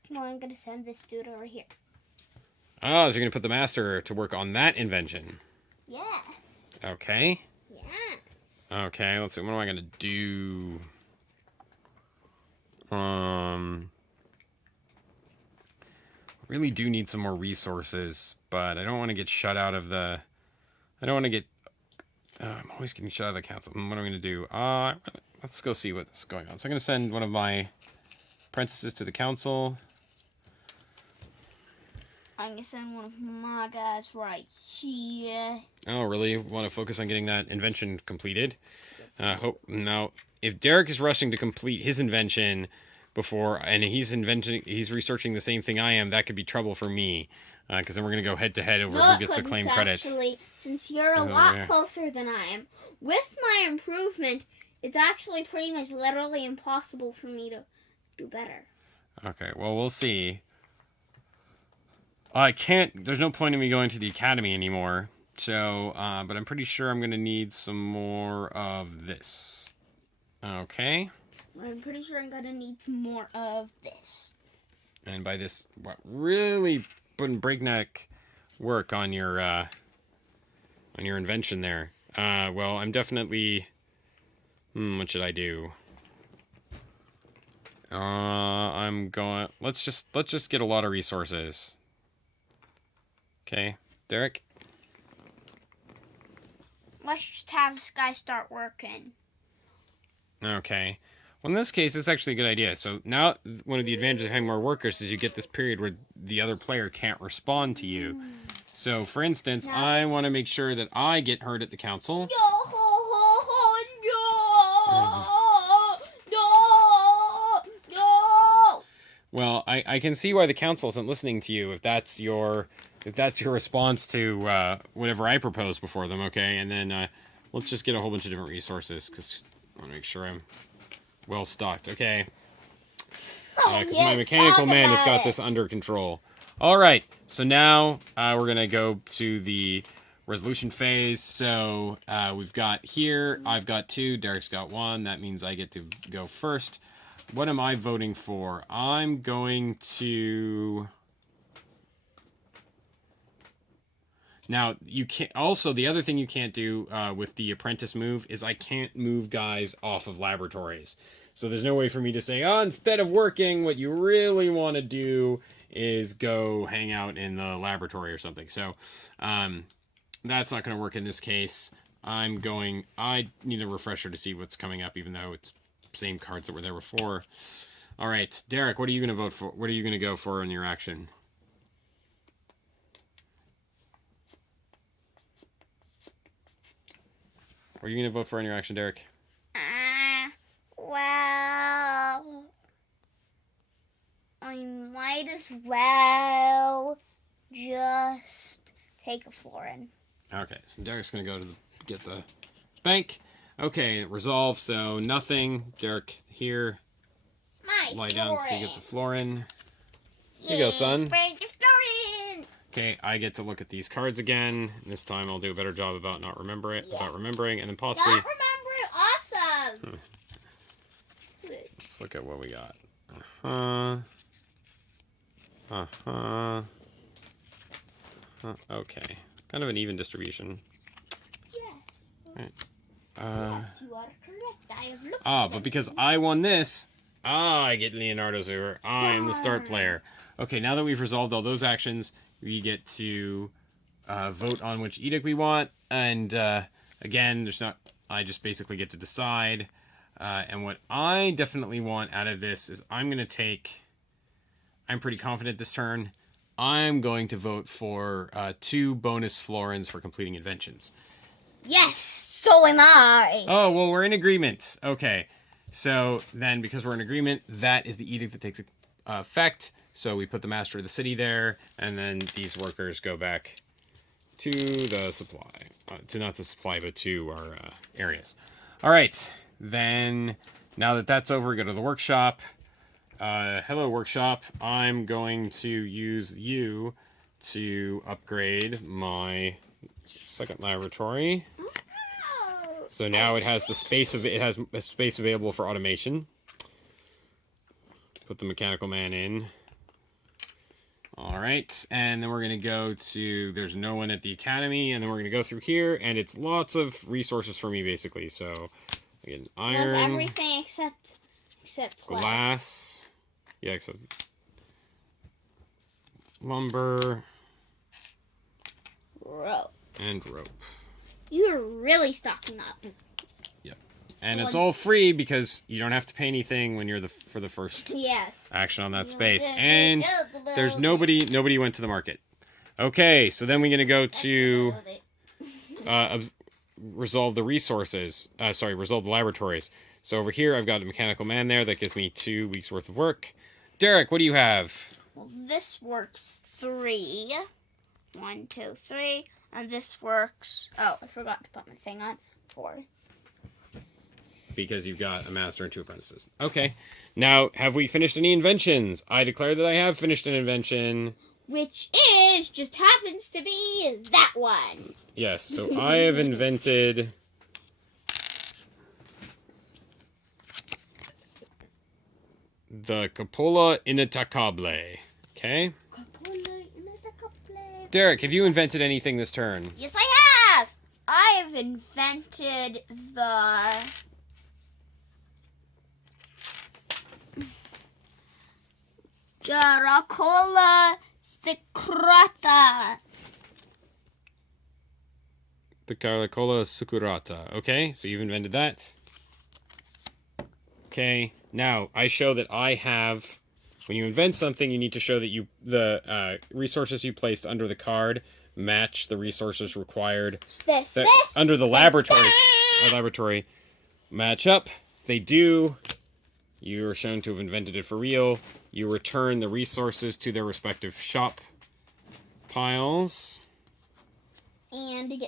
No, I'm going to send this dude over here. Oh, so you're going to put the master to work on that invention. Yes. Okay. Yes. Okay, let's see. What am I going to do? Really do need some more resources, but I don't want to get shut out of the... I don't want to get... I'm always getting shut out of the council. What am I going to do? Let's go see what's going on. So I'm going to send one of my apprentices to the council. I'm going to send one of my guys right here. Oh, really? Want to focus on getting that invention completed? Now, if Derek is rushing to complete his invention before, and he's researching the same thing I am, that could be trouble for me. Because then we're going to go head-to-head over who gets to claim credit. Actually, since you're a lot closer than I am, with my improvement, it's actually pretty much literally impossible for me to do better. Okay, well, we'll see. I can't... There's no point in me going to the academy anymore. So, but I'm pretty sure I'm going to need some more of this. Okay. I'm pretty sure I'm going to need some more of this. And by this, what really putting breakneck work on your invention there. Well, I'm definitely... what should I do? I'm going... Let's just get a lot of resources. Okay, Derek? Let's just have this guy start working. Okay. Well, in this case, it's actually a good idea. So now, one of the advantages of having more workers is you get this period where the other player can't respond to you. So, for instance, I want to make sure that I get heard at the council. No! Well, I can see why the council isn't listening to you if that's your response to whatever I propose before them, okay? And then let's just get a whole bunch of different resources, because I want to make sure I'm well-stocked, okay? Because my mechanical man has got this under control. All right, so now we're going to go to the resolution phase. So we've got here, I've got 2, Derek's got 1. That means I get to go first. What am I voting for? I'm going to Now, you can't. Also, the other thing you can't do with the apprentice move is I can't move guys off of laboratories. So there's no way for me to say, oh, instead of working, what you really want to do is go hang out in the laboratory or something. So that's not going to work in this case. I need a refresher to see what's coming up, even though it's same cards that were there before. All right, Derek, what are you going to vote for? What are you going to go for in your action? What are you going to vote for in your action, Derek? Well, I might as well just take a Florin. Okay, so Derek's going to go to get the bank. Okay, resolve, so nothing. Derek here. Lie down so he gets a Florin. Here you go, son. Okay, I get to look at these cards again. This time I'll do a better job about remembering, and then possibly... Not remember it? Awesome! Let's look at what we got. Okay. Kind of an even distribution. Yes. Right. Yes, you are correct. I have looked but because I won this, I get Leonardo's favor. I'm the start player. Okay, now that we've resolved all those actions, we get to vote on which edict we want. And again, I just basically get to decide. And what I definitely want out of this is I'm pretty confident this turn. I'm going to vote for 2 bonus florins for completing inventions. Yes, so am I. Oh, well, we're in agreement. Okay. So then, because we're in agreement, that is the edict that takes effect. So we put the master of the city there, and then these workers go back to the supply. To not the supply, but to our areas. All right. Then, now that that's over, go to the workshop. Hello, workshop. I'm going to use you to upgrade my second laboratory. So now it has a space available for automation. Put the mechanical man in. All right, and then we're going to go to, there's no one at the academy, and then we're going to go through here, and it's lots of resources for me, basically. So, again, iron. Everything except clay. Glass. Yeah, except lumber. Rope. And rope. You're really stocking up. Yep. And it's all free because you don't have to pay anything when you're for the first action on that space. And there's nobody went to the market. Okay, so then we're going to go to resolve the resources. Resolve the laboratories. So over here, I've got a mechanical man there. That gives me 2 weeks worth of work. Derek, what do you have? Well, this works 3. 1, 2, 3. And this works... Oh, I forgot to put my thing on. 4. Because you've got a master and 2 apprentices. Okay. Now, have we finished any inventions? I declare that I have finished an invention. Which just happens to be that one. Yes, so I have invented... the Cupola Inattacable. Okay? Derek, have you invented anything this turn? Yes, I have! I have invented the... Caracola Secreta. The Caracola Sucurata. Okay, so you've invented that. Okay, now I show that I have... When you invent something, you need to show that the resources you placed under the card match the resources required under the laboratory match up. They do. You are shown to have invented it for real. You return the resources to their respective shop piles. And you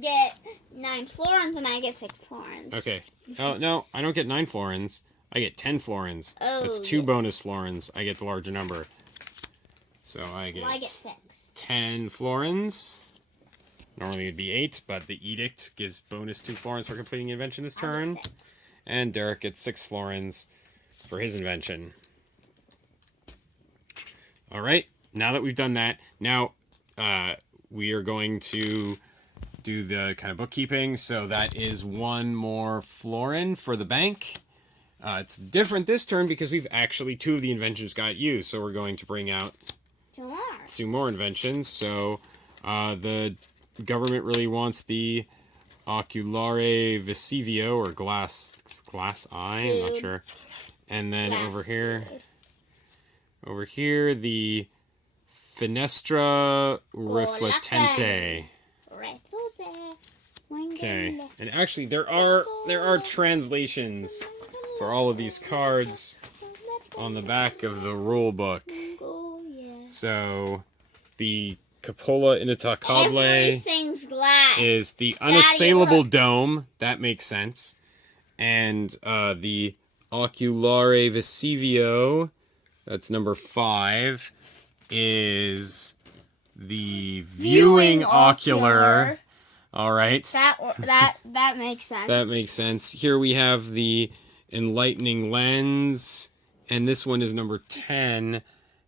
get 9 florins, and I get 6 florins. Okay. Oh no, I don't get 9 florins. I get 10 florins. Oh, that's 2 bonus florins. I get the larger number. So I get 6. 10 florins. Normally it would be 8, but the edict gives bonus 2 florins for completing the invention this turn. And Derek gets 6 florins for his invention. Alright, now that we've done that, now we are going to do the kind of bookkeeping. So that is one more Florin for the bank. It's different this turn because we've actually 2 of the inventions got used. So we're going to bring out 2 more inventions. So the government really wants the Oculare Vesivio, or glass eye, I'm not sure. And then over here, the Finestra Riflettente. Okay, and actually there are translations for all of these cards on the back of the rule book. So the Capola Inatacable is the unassailable dome. That makes sense. And the Oculare Vesivio, that's number 5, is the viewing ocular. All right. That makes sense. That makes sense. Here we have the enlightening lens, and this one is number 10.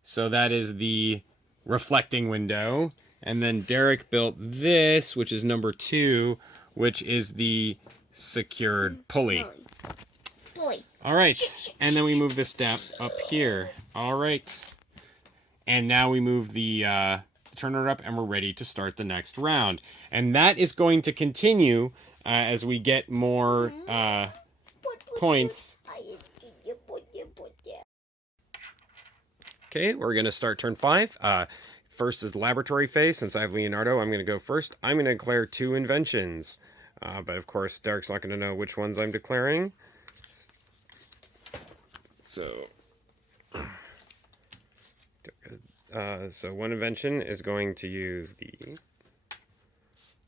So that is the reflecting window. And then Derek built this, which is number 2, which is the secured pulley. All right. And then we move this step up here. All right. And now we move the turner up, and we're ready to start the next round. And that is going to continue as we get more points. Okay, we're going to start turn 5. First is the laboratory phase. Since I have Leonardo, I'm going to go first. I'm going to declare 2 inventions. But of course, Derek's not going to know which ones I'm declaring. So one invention is going to use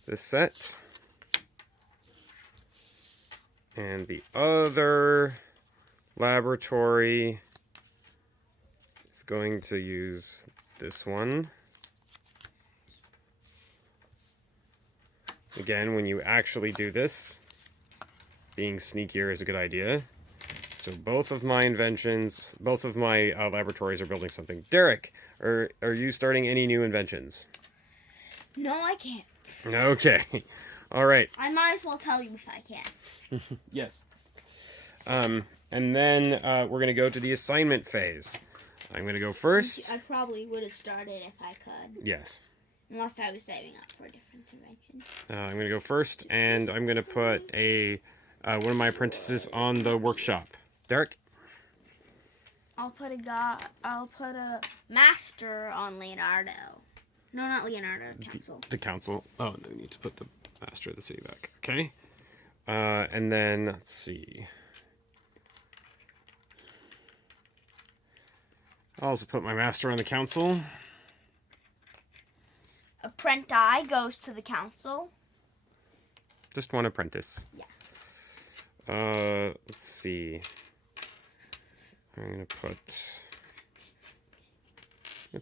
this set. And the other laboratory is going to use this one. Again, when you actually do this, being sneakier is a good idea. So both of my inventions, both of my laboratories are building something. Derek, are you starting any new inventions? No, I can't. Okay. All right. I might as well tell you if I can. Yes. And then we're going to go to the assignment phase. I'm going to go first. I probably would have started if I could. Yes. Unless I was saving up for a different invention. I'm going to go first, and I'm going to put one of my apprentices on the workshop. Derek? I'll put a master on Leonardo. No, not Leonardo. Council. The council. Oh, we need to put the master of the city back. Okay. And then let's see. I'll also put my master on the council. Apprentice goes to the council. Just one apprentice. Yeah. Let's see. I'm gonna put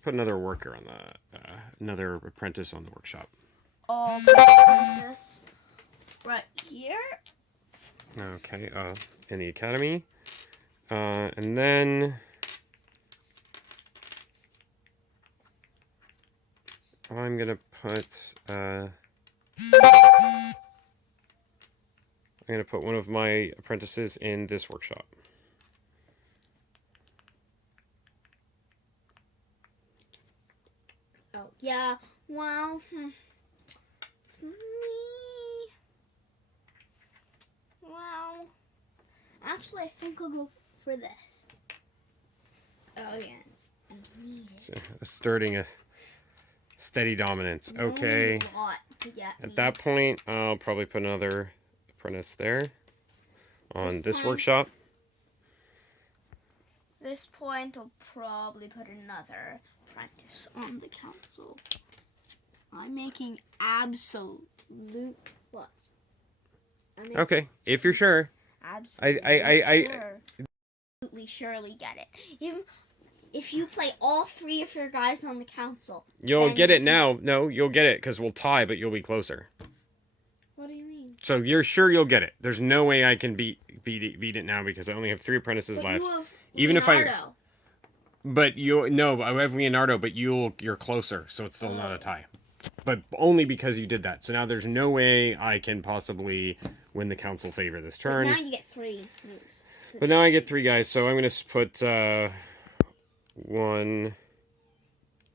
another worker on another apprentice on the workshop. Apprentice right here. Okay. In the academy. And then I'm gonna put one of my apprentices in this workshop. Oh yeah. Well, it's me. Well, actually, I think I'll go for this. Oh yeah. I need it. So, asserting a steady dominance. Okay. At that point, I'll probably put another apprentice there on this workshop. This point, I'll probably put another apprentice on the council. I'm making absolute what? Okay, if you're sure. Absolutely surely get it. Even if you play all 3 of your guys on the council, You'll get it now. No, you'll get it because we'll tie, but you'll be closer. What do you mean? So you're sure you'll get it. There's no way I can beat it now because I only have 3 apprentices left. You have Even Leonardo. I have Leonardo, but you're closer, so it's still not a tie. but only because you did that. So now there's no way I can possibly win the council favor this turn. But now you get 3 moves. But now I get 3 guys, so I'm going to put 1,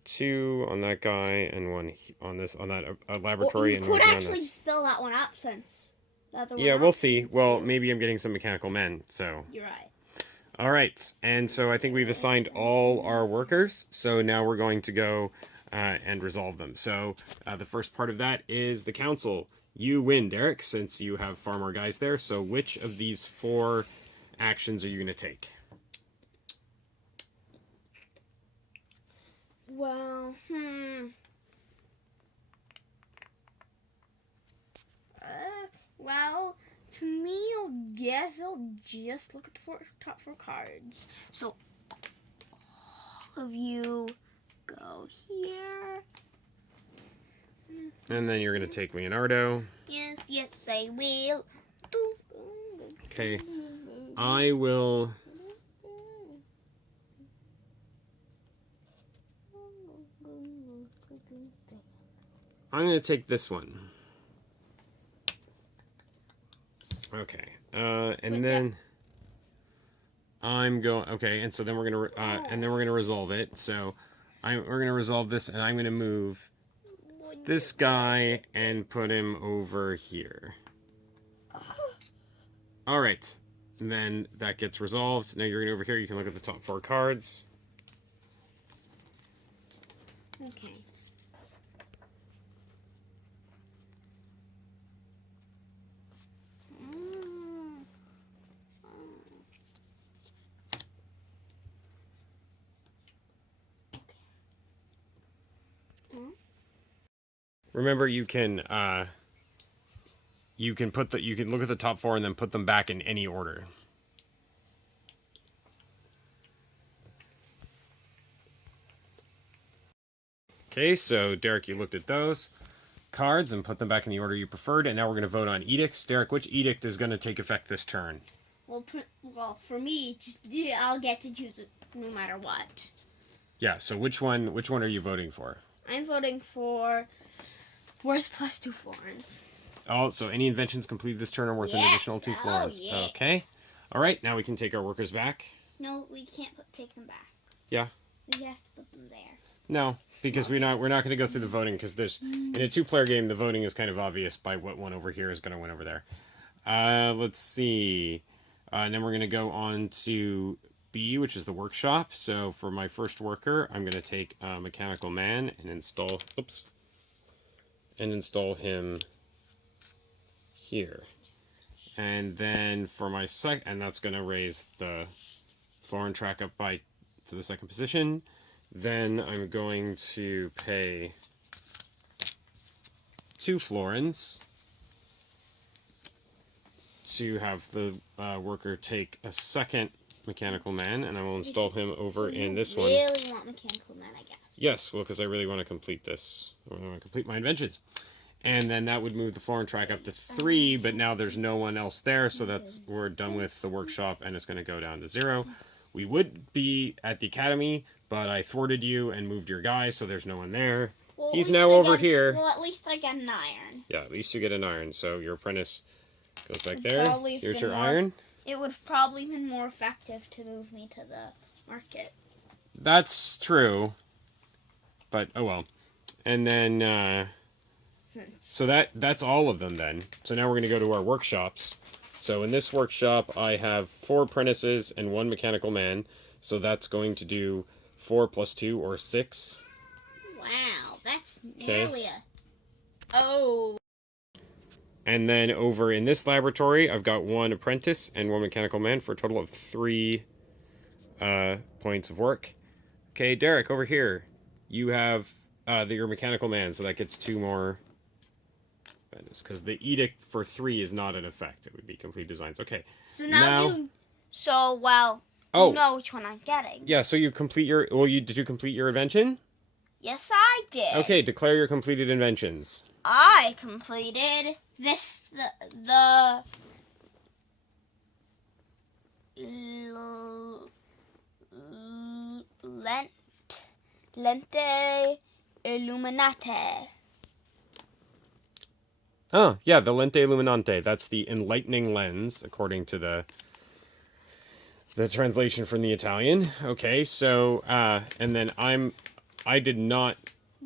2 on that guy, and 1 on that laboratory. Well, you could actually just fill that one up since the other one. Yeah, we'll see. Well, maybe I'm getting some mechanical men, so. You're right. All right, and so I think we've assigned all our workers, so now we're going to go and resolve them. So the first part of that is the council. You win, Derek, since you have far more guys there. So which of these 4 actions are you going to take? Well, well, to me, I guess I'll just look at the top 4 cards. So, all of you go here. And then you're going to take Leonardo. Yes, I will. Okay. I will... I'm going to take this one. Okay. And then I'm going... Okay, and so then we're going to... and then we're going to resolve it. So we're going to resolve this, and I'm going to move this guy and put him over here. All right. And then that gets resolved. Now you're going to over here. You can look at the top 4 cards. Okay. Remember, you can look at the top 4 and then put them back in any order. Okay, so Derek, you looked at those cards and put them back in the order you preferred, and now we're going to vote on edicts. Derek, which edict is going to take effect this turn? Well, for me, I'll get to choose it no matter what. Yeah. So which one are you voting for? I'm voting for worth plus 2 florins. Oh, so any inventions completed this turn are worth an additional 2 florins. Yeah. Okay. All right. Now we can take our workers back. No, we can't take them back. Yeah. We have to put them there. No, because we're not going to go through the voting because there's in a 2-player game the voting is kind of obvious by what one over here is going to win over there. Let's see. And then we're going to go on to B, which is the workshop. So for my first worker, I'm going to take a mechanical man and install him here. And then for my and that's going to raise the Florin track up to the 2nd position. Then I'm going to pay 2 florins to have the worker take a 2nd mechanical man, and I will install him over in this one. You really want mechanical man, I guess. Yes, well, because I really want to complete this. I want to complete my inventions. And then that would move the Florin track up to 3, but now there's no one else there, so we're done with the workshop, and it's going to go down to 0. We would be at the academy, but I thwarted you and moved your guy, so there's no one there. Well, He's now over here. Well, at least I get an iron. Yeah, at least you get an iron, so your apprentice goes back there. Here's your more, iron. It would have probably been more effective to move me to the market. That's true. But, oh well. And then, so that's all of them then. So now we're going to go to our workshops. So in this workshop, I have 4 apprentices and 1 mechanical man. So that's going to do 4 plus 2, or 6. Wow, that's nearly And then over in this laboratory, I've got 1 apprentice and 1 mechanical man for a total of 3 points of work. Okay, Derek, over here, you have your mechanical man, so that gets 2 more. Because the edict for 3 is not in effect. It would be complete designs. Okay. So now you know which one I'm getting. Yeah, so you complete your... Well, did you complete your invention? Yes, I did. Okay, declare your completed inventions. I completed the Lente Illuminate. Oh, yeah, the lente illuminante. That's the enlightening lens, according to the translation from the Italian. Okay, so and then I did not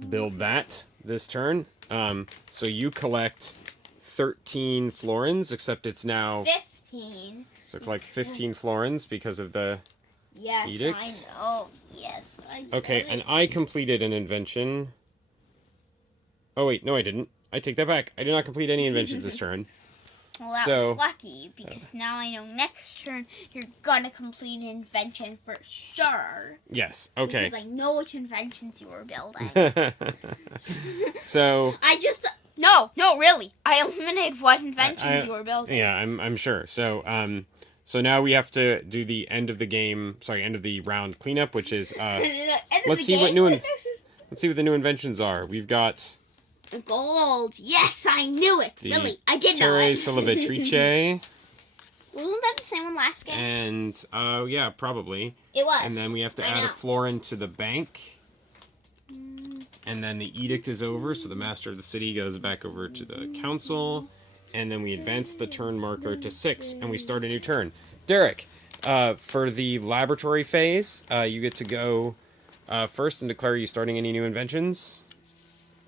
build that this turn. So you collect 13 florins, except it's now 15. so collect 15 florins because of the Yes, edicts. I know. Yes, I know. Okay, and I completed an invention. Oh wait, no, I didn't. I take that back. I did not complete any inventions this turn. Well, that was lucky, because now I know next turn you're gonna complete an invention for sure. Yes, okay. Because I know which inventions you were building. So No, really. I eliminated what inventions you were building. Yeah, I'm sure. So so now we have to do the end of the game, end of the round cleanup, which is let's see what the new inventions are. We've got gold. Yes, I knew it. Really, I did know Terre it. Salvatrice. Wasn't that the same one last game? And yeah, probably. It was. And then we have to add a florin to the bank. And then the edict is over, so the master of the city goes back over to the council. And then we advance the turn marker to 6, and we start a new turn. Derek, for the laboratory phase, you get to go first and declare you starting any new inventions.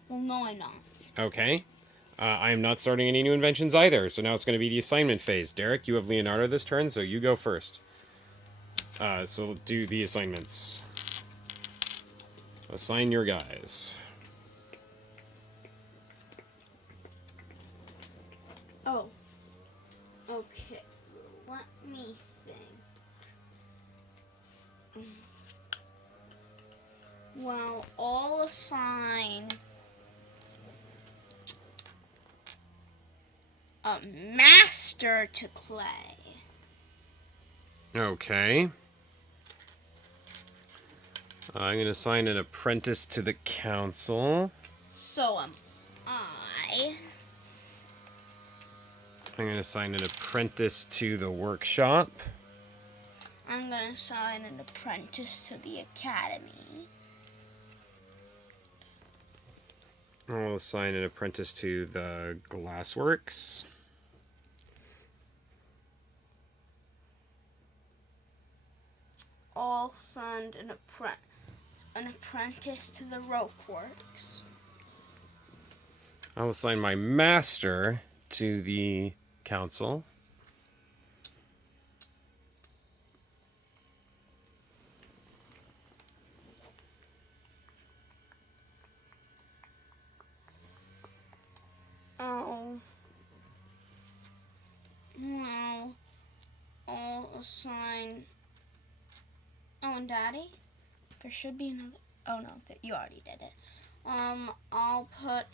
Well, no, I'm not. Okay. I am not starting any new inventions either, so now it's going to be the assignment phase. Derek, you have Leonardo this turn, so you go first. So do the assignments. Assign your guys. Oh. Okay. Let me think. Well, I'll assign a master to Clay. Okay. I'm going to assign an apprentice to the council. So am I. I'm going to assign an apprentice to the workshop. I'm going to assign an apprentice to the academy. I'll assign an apprentice to the glassworks. I'll send an apprentice to the rope works. I'll assign my master to the council. Oh. Well, I'll assign... Oh, and Daddy? There should be another... Oh, no, you already did it. I'll put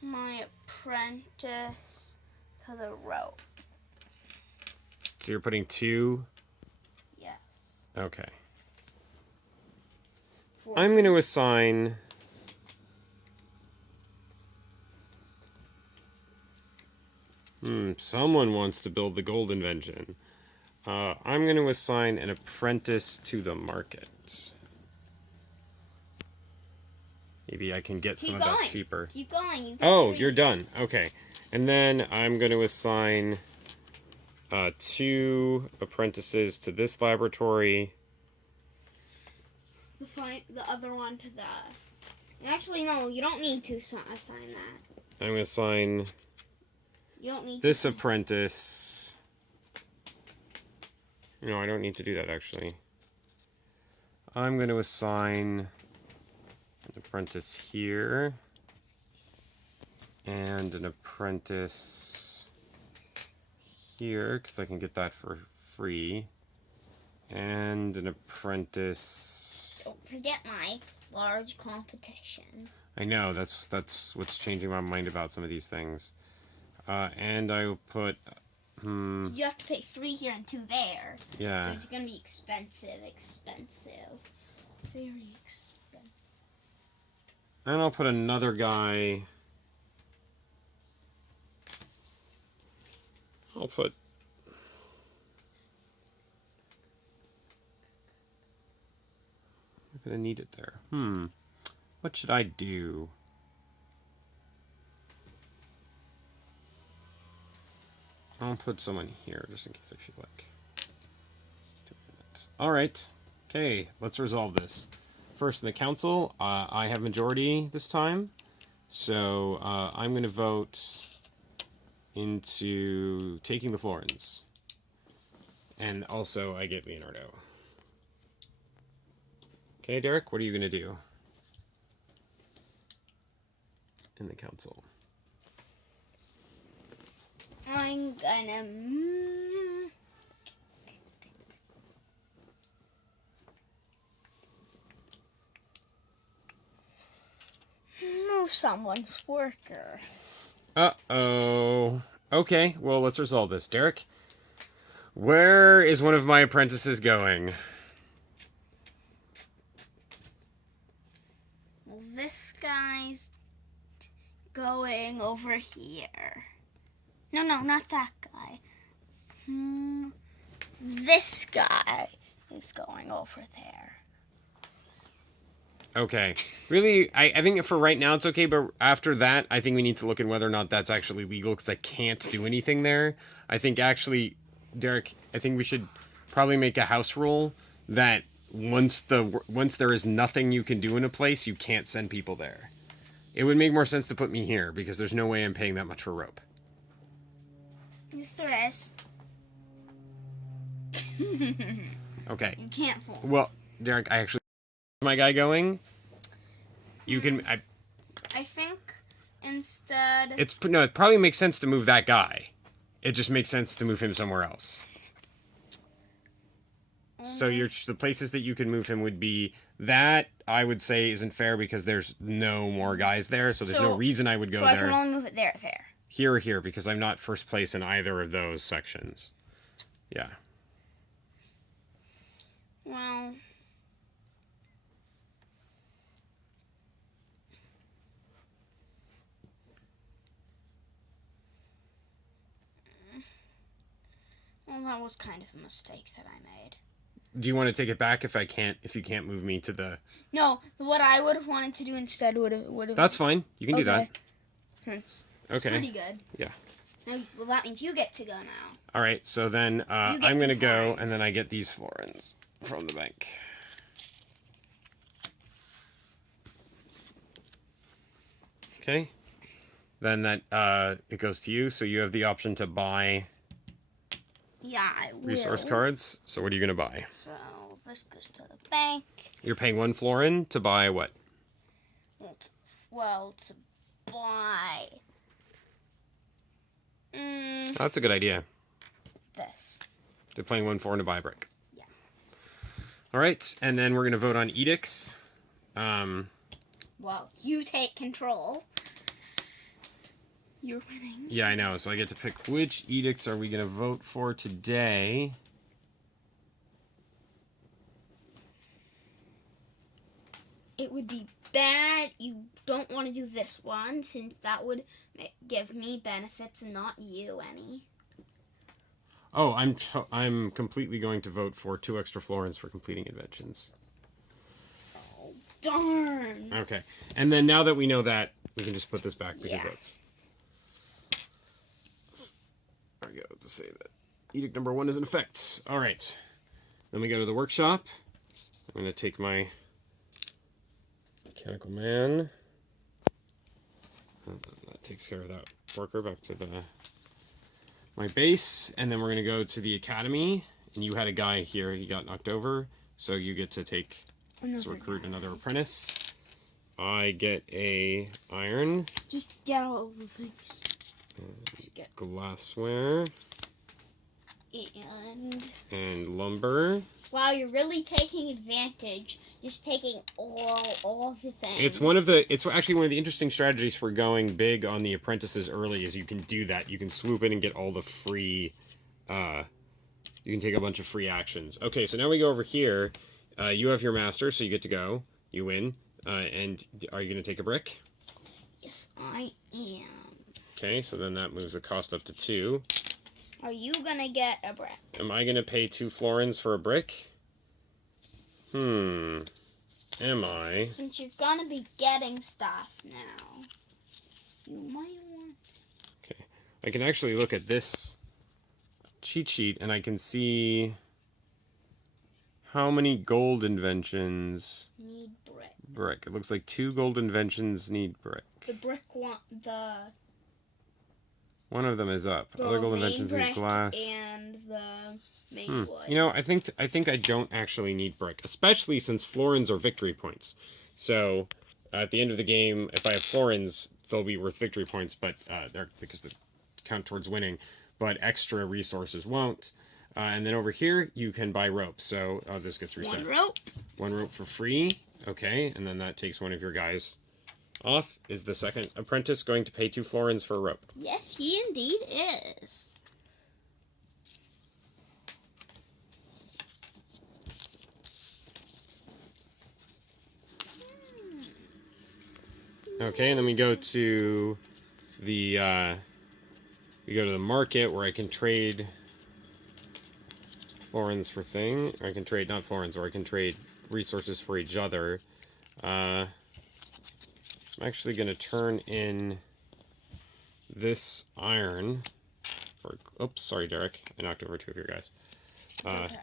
my apprentice to the rope. So you're putting 2? Yes. Okay. I'm going to assign... someone wants to build the gold invention. I'm going to assign an apprentice to the market. Maybe I can get some of that cheaper. Keep going. Oh, you're done. Okay. And then I'm going to assign 2 apprentices to this laboratory. The other one to the... Actually, no, you don't need to assign that. I'm going to assign You don't need this apprentice. No, I don't need to do that, actually. I'm going to assign an apprentice here. And an apprentice here, because I can get that for free. And an apprentice... Don't forget my large competition. I know, that's what's changing my mind about some of these things. And I will put... So you have to pay 3 here and 2 there. Yeah. So it's going to be expensive. Very expensive. And I'll put another guy... I'm gonna need it there. What should I do? I'll put someone here just in case I feel like doing it. All right. Okay, let's resolve this. First, in the council, I have majority this time. So I'm going to vote into taking the Florins. And also, I get Leonardo. Okay, Derek, what are you going to do in the council? I'm gonna move someone's worker. Uh-oh. Okay, well, let's resolve this. Derek, where is one of my apprentices going? Well, this guy's going over here. No, not that guy. This guy is going over there. Okay. Really, I think for right now it's okay, but after that, I think we need to look at whether or not that's actually legal, because I can't do anything there. I think actually, Derek, I think we should probably make a house rule that once there is nothing you can do in a place, you can't send people there. It would make more sense to put me here, because there's no way I'm paying that much for rope. Yes, there is. Okay. You can't fool. Well, Derek, I actually... my guy going? You can... I think instead... it probably makes sense to move that guy. It just makes sense to move him somewhere else. So the places that you can move him would be... that, I would say, isn't fair because there's no more guys there, so there's no reason I would go there. So I can only move it there. Here or here, because I'm not first place in either of those sections. Yeah. Well... well, that was kind of a mistake that I made. Do you want to take it back if you can't move me to the... No, what I would have wanted to do instead would have... That's fine. You can do that. It's Okay. pretty good. Yeah. Now, well, that means you get to go now. All right, so then I'm going to go, and then I get these florins from the bank. Okay. Then that it goes to you, so you have the option to buy... yeah, I will. Resource cards. So what are you going to buy? So this goes to the bank. You're paying 1 florin to buy what? Well, to buy... That's a good idea. this. They're paying 1 florin to buy a brick. Yeah. All right, and then we're going to vote on edicts. Well, you take control. You're winning. Yeah, I know. So I get to pick which edicts are we going to vote for today. It would be bad. You don't want to do this one, since that would give me benefits and not you any. Oh, I'm completely going to vote for 2 extra florins for completing inventions. Oh, darn. Okay, and then now that we know that, we can just put this back because that's... there we go, to say that edict number 1 is in effect. All right, then we go to the workshop. I'm going to take my mechanical man. That takes care of that worker. Back to my base, and then we're going to go to the academy. And you had a guy here, he got knocked over, so you get to recruit another apprentice. I get a iron. Just get all of the things. Just get glassware. And lumber. Wow, you're really taking advantage. Just taking all the things. It's actually one of the interesting strategies for going big on the apprentices early, is you can do that. You can swoop in and get all the free you can take a bunch of free actions. Okay, so now we go over here. You have your master, so you get to go. You win. And are you going to take a brick? Yes, I am. Okay, so then that moves the cost up to 2. Are you gonna get a brick? Am I gonna pay 2 florins for a brick? Am I? Since you're gonna be getting stuff now, you might want... Okay, I can actually look at this cheat sheet and I can see how many gold inventions need brick. Brick. It looks like 2 gold inventions need brick. The brick One of them is up. Other gold inventions need glass. And the main wood. You know, I think I don't actually need brick, especially since florins are victory points. So at the end of the game, if I have florins, they'll be worth victory points, but they're because they count towards winning. But extra resources won't. And then over here, you can buy rope. So this gets reset. 1 rope. 1 rope for free. Okay, and then that takes one of your guys off. Is the second apprentice going to pay 2 florins for a rope? Yes, he indeed is. Okay, and then we go to the market where I can trade florins for thing. Or I can trade not florins, or I can trade resources for each other. I'm actually going to turn in this iron for... Oops, sorry, Derek. I knocked over 2 of your guys. Okay.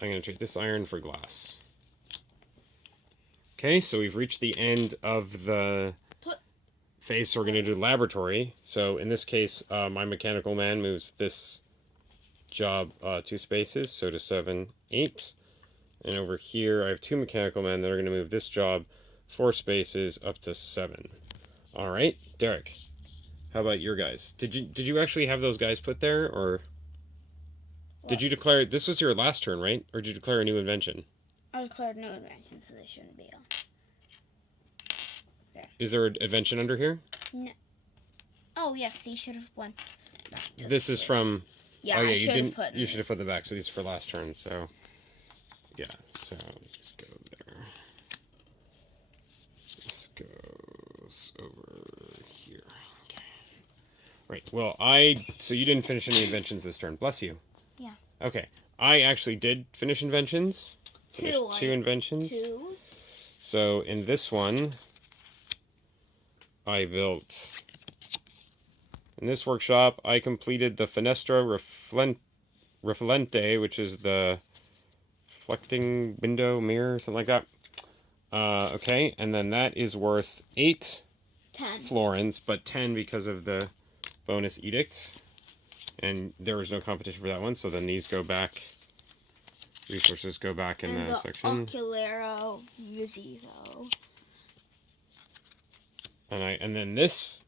I'm going to trade this iron for glass. Okay, so we've reached the end of the phase, so we're going to do laboratory. So in this case, my mechanical man moves this job 2 spaces, so to 7, 8. And over here, I have 2 mechanical men that are going to move this job 4 spaces up to 7. All right, Derek. How about your guys? Did you actually have those guys put there, or did you declare this was your last turn, right? Or did you declare a new invention? I declared no invention, so they shouldn't be on. There. Is there an invention under here? No. Oh yes, these should have went back to This is from. Yeah, Oh yeah, I you should didn't. have put. You should have put them back. So these are for last turn. So yeah. So let's go there. This goes over here. Okay. Right. Well, so you didn't finish any inventions this turn. Bless you. Yeah. Okay. I actually did finish inventions. Finished 2 inventions. 2. So in this one, I built. In this workshop, I completed the Fenestra Reflente, which is the reflecting window mirror, something like that. Okay, and then that is worth 8 10 florins, but 10 because of the bonus edicts. And there was no competition for that one, so then these go back. Resources go back in and the section. Oculero Visivo. And then this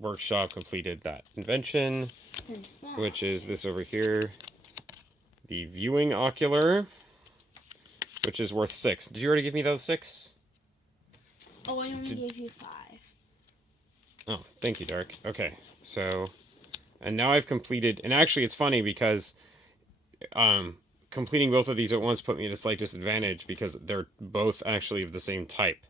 workshop completed that invention, which is this over here, the viewing ocular, which is worth 6. Did you already give me those 6? Oh, I only gave you 5. Oh, thank you, Dark. Okay, so, and now I've completed, and actually it's funny because completing both of these at once put me at a slight disadvantage because they're both actually of the same type.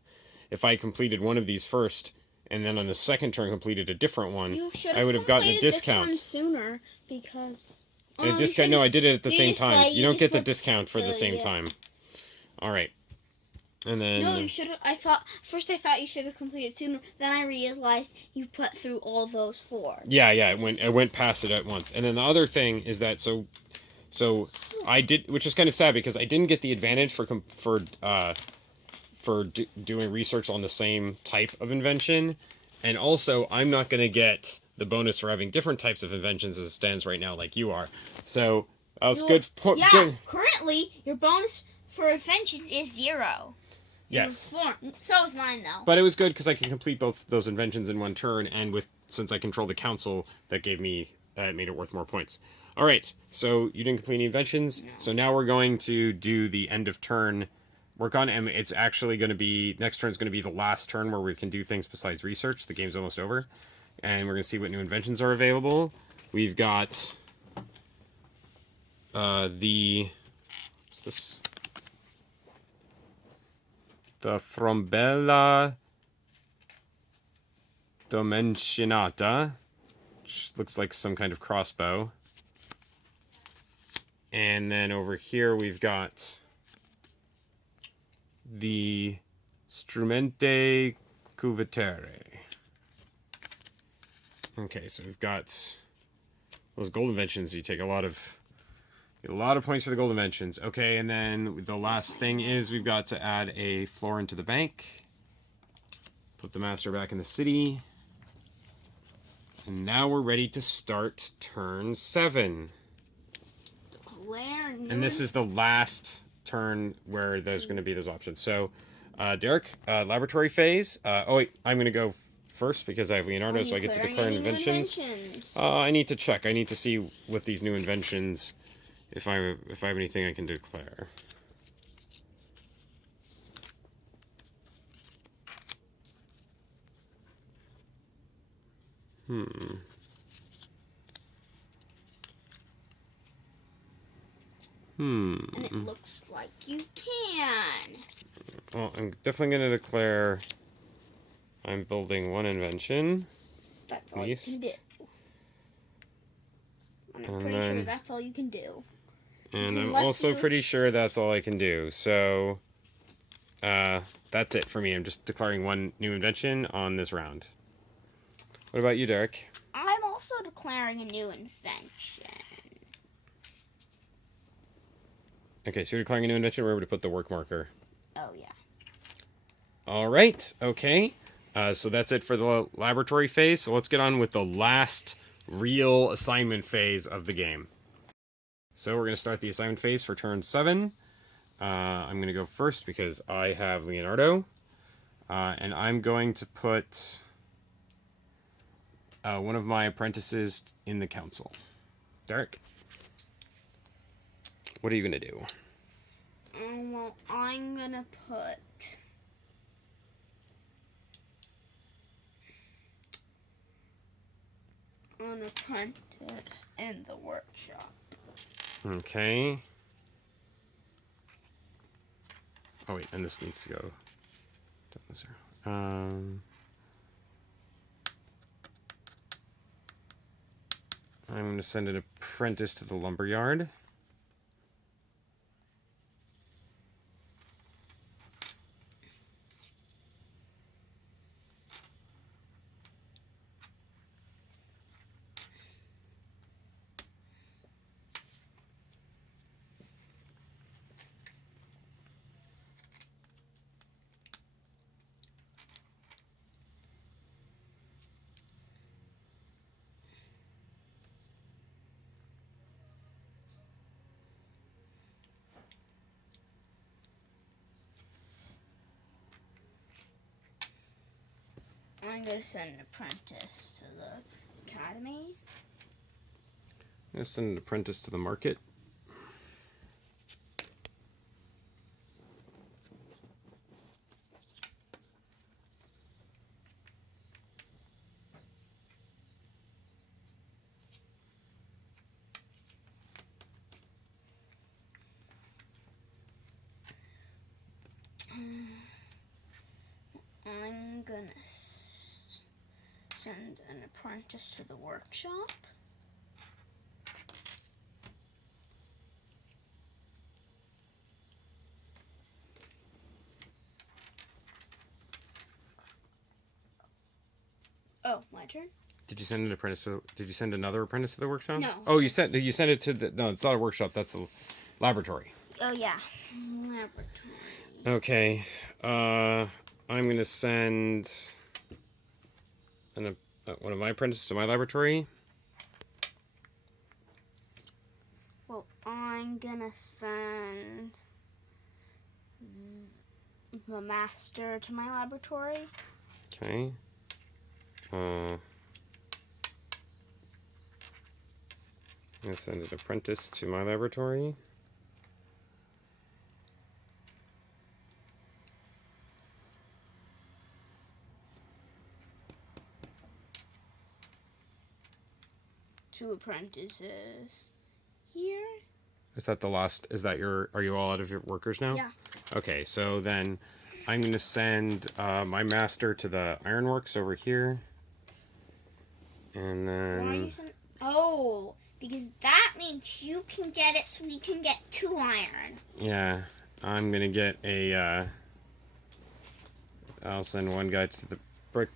If I completed one of these first, and then on the second turn completed a different one, I would have gotten a discount. This one sooner because A discount? No, I did it at the same time. You don't get the discount for the same time. All right. And then... No, you should have... I thought you should have completed sooner. Then I realized you put through all those 4. Yeah, it went past it at once. And then the other thing is that, so I did... Which is kind of sad because I didn't get the advantage for doing research on the same type of invention. And also, I'm not going to get the bonus for having different types of inventions as it stands right now, like you are. So, that was good. Yeah, currently, your bonus for inventions is 0. Yes. So is mine, though. But it was good because I can complete both those inventions in one turn, and since I control the council, that made it worth more points. All right, so you didn't complete any inventions, so now we're going to do the end of turn work on, and it's actually going to be, next turn is going to be the last turn where we can do things besides research. The game's almost over, and we're going to see what new inventions are available. We've got what's this? The Frombella Dimensionata, which looks like some kind of crossbow. And then over here we've got the Strumente Cuvettere. Okay, so we've got those gold inventions, you take a lot of points for the gold inventions. Okay, and then the last thing is we've got to add a Florin to the bank. Put the master back in the city. And now we're ready to start turn 7. And this is the last turn where there's going to be those options. So, Derek, laboratory phase. Oh wait, I'm going to go first because I have Leonardo, so I get to declare inventions. I need to check. I need to see with these new inventions if I have anything I can declare. And it looks like you can. Well, I'm definitely going to declare I'm building one invention. That's all you can do. And I'm pretty sure that's all you can do. And I'm also pretty sure that's all I can do. So, that's it for me. I'm just declaring one new invention on this round. What about you, Derek? I'm also declaring a new invention. Okay, so you're declaring a new invention. Where would you put the work marker? Oh, yeah. All right, okay. So that's it for the laboratory phase. So let's get on with the last real assignment phase of the game. So we're going to start the assignment phase for turn 7. I'm going to go first because I have Leonardo. And I'm going to put one of my apprentices in the council. Derek? What are you going to do? Well, I'm going to put an apprentice in the workshop. Okay. Oh, wait, and this needs to go down to 0. I'm going to send an apprentice to the lumberyard. I'm going to send an apprentice to the academy. I'm going to send an apprentice to the market. I'm going to send an apprentice to the workshop. Oh, my turn? Did you send an apprentice to, did you send another apprentice to the workshop? No. Oh, you sent it to the, no, it's not a workshop, that's a laboratory. Oh, yeah. Laboratory. Okay. I'm going to send one of my apprentices to my laboratory. Well, I'm going to send the master to my laboratory. Okay. I'm going to send an apprentice to my laboratory. Two apprentices here. Is that the last? Is that your? Are you all out of your workers now? Yeah. Okay, so then I'm going to send my master to the ironworks over here. And then. Why are you oh, because that means you can get it so we can get 2 iron. Yeah, I'm going to get a. I'll send one guy to the brick.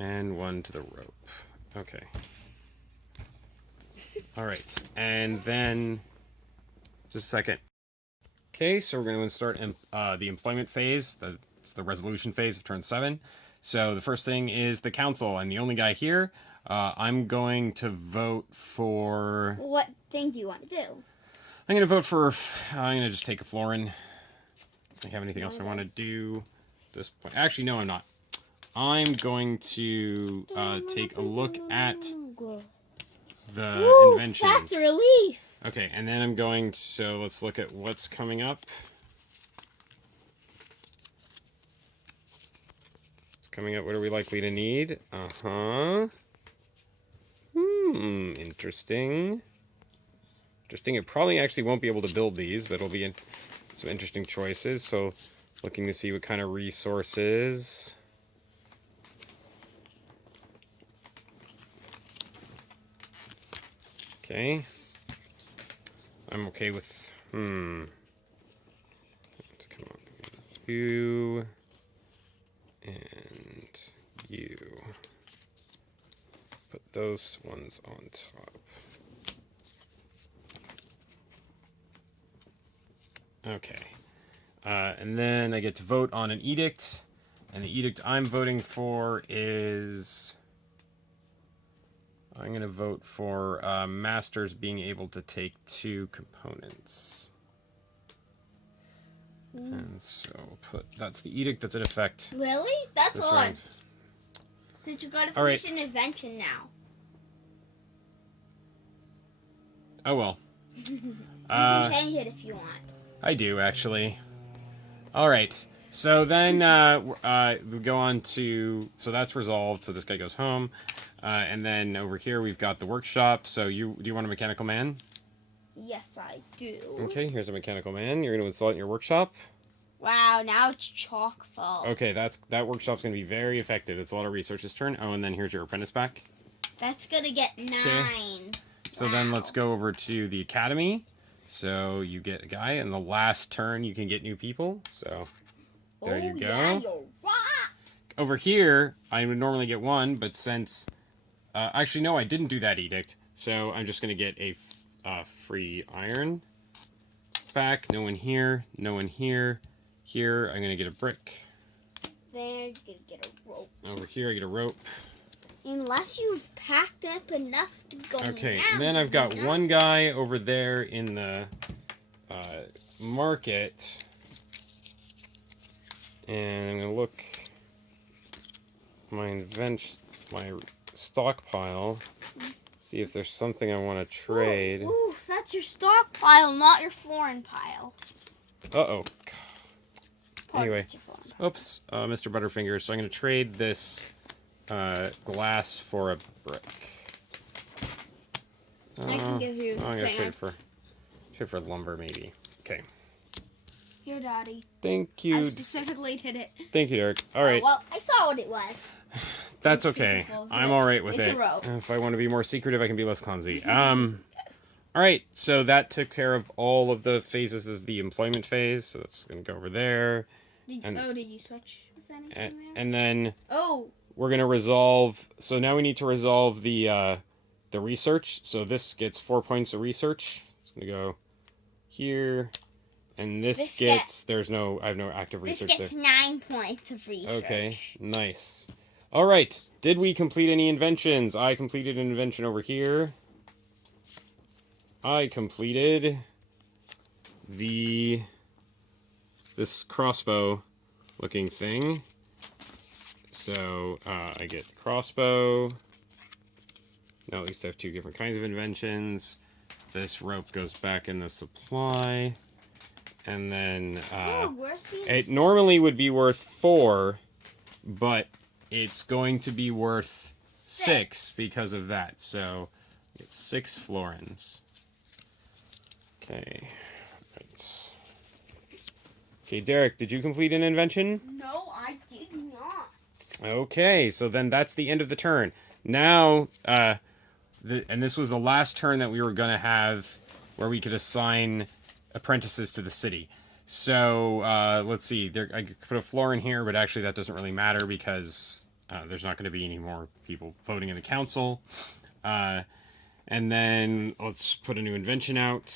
And one to the rope. Okay. All right, and then just a second. Okay, so we're going to start the employment phase. It's the resolution phase of turn 7. So the first thing is the council, and the only guy here. I'm going to vote for. What thing do you want to do? I'm going to vote for. I'm going to just take a Florin. I have anything else I want to do at this point? Actually, no, I'm not. I'm going to take a look at the inventions. That's a relief. Okay, and then I'm going to, so let's look at what's coming up. What's coming up, what are we likely to need? Interesting. Interesting, it probably actually won't be able to build these, but it'll be some interesting choices. So, looking to see what kind of resources. Okay. I'm okay with, Come on. You. And you. Put those ones on top. Okay. And then I get to vote on an edict. And the edict I'm voting for is... I'm going to vote for masters being able to take 2 components. And so that's the edict that's in effect. Really? That's odd. Round. That you gotta finish an invention now. Oh well. You can change it if you want. I do actually. All right. So then we go on to, so that's resolved. So this guy goes home, and then over here we've got the workshop. So do you want a mechanical man? Yes, I do. Okay, here's a mechanical man. You're going to install it in your workshop. Wow, now it's chock full. Okay, that workshop's going to be very effective. It's a lot of research this turn. Oh, and then here's your apprentice back. That's gonna get 9. Okay. So then let's go over to the academy. So you get a guy, and the last turn you can get new people. So there you go. Yeah, you're right. Over here, I would normally get 1, but since... actually, no, I didn't do that edict. So I'm just going to get a free iron back. No one here. No one here. Here, I'm going to get a brick. There, you're gonna get a rope. Over here, I get a rope. Unless you've packed up enough to go Okay, now, and then I've got one guy over there in the market. And I'm going to look my stockpile, see if there's something I want to trade. Ooh, that's your stockpile, not your Florin pile. Uh-oh. Anyway, That's your Florin pile. oops, Mr. Butterfinger. So I'm going to trade this glass for a brick. I can give you I'm going to fan. trade for lumber, maybe. Okay. Here, Daddy. Thank you. I specifically did it. Thank you, Derek. All right. Well, I saw what it was. That's It's okay. beautiful. I'm all right with It's it. a rope. If I want to be more secretive, I can be less clumsy. All right. So that took care of all of the phases of the employment phase. So that's going to go over there. Did you switch with anything there? And then Oh. we're going to resolve. So now we need to resolve the research. So this gets 4 points of research. It's going to go here. And this gets, I have no active This research gets there. 9 points of research. Okay, nice. All right, did we complete any inventions? I completed an invention over here. I completed this crossbow looking thing. So I get the crossbow. Now at least I have 2 different kinds of inventions. This rope goes back in the supply. And then it normally would be worth 4, but it's going to be worth 6 because of that. So it's 6 florins. Okay. Right. Okay, Derek, did you complete an invention? No, I did not. Okay, so then that's the end of the turn. Now, and this was the last turn that we were going to have where we could assign apprentices to the city. So let's see. I could put a Florin here, but actually that doesn't really matter because there's not going to be any more people voting in the council. And And then let's put a new invention out.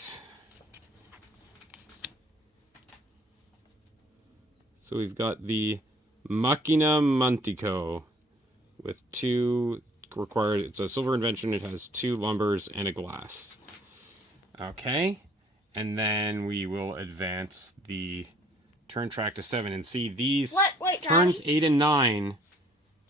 So we've got the Machina Mantico with 2 required. It's a silver invention. It has 2 lumbers and a glass. Okay. And then we will advance the turn track to 7 and see these turns Daddy? 8 and 9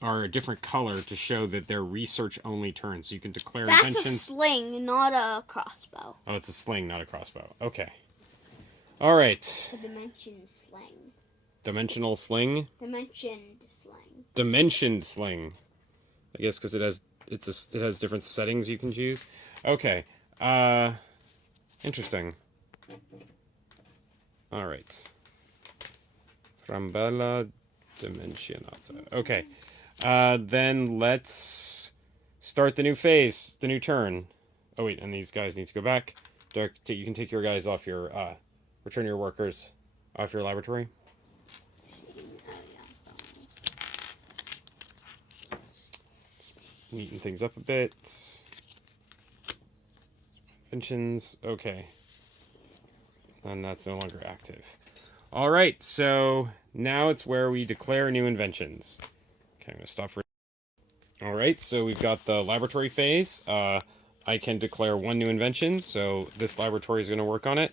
are a different color to show that they're research only turns. So you can declare That's inventions. a sling, not a crossbow. Oh, it's a sling, not a crossbow. Okay. All right. The dimension sling. Dimensional sling. Dimensioned sling. Dimensioned sling. I guess because it has different settings you can choose. Okay. Interesting. All right. Frambella Dimensionata. Okay. Then let's start the new phase, the new turn. Oh wait, and these guys need to go back. Derek, you can take your guys off your return your workers off your laboratory. Neaten things up a bit. Inventions, okay. And that's no longer active. All right, so now it's where we declare new inventions. Okay, I'm gonna stop for. All right, so we've got the laboratory phase. I can declare 1 new invention, so this laboratory is gonna work on it.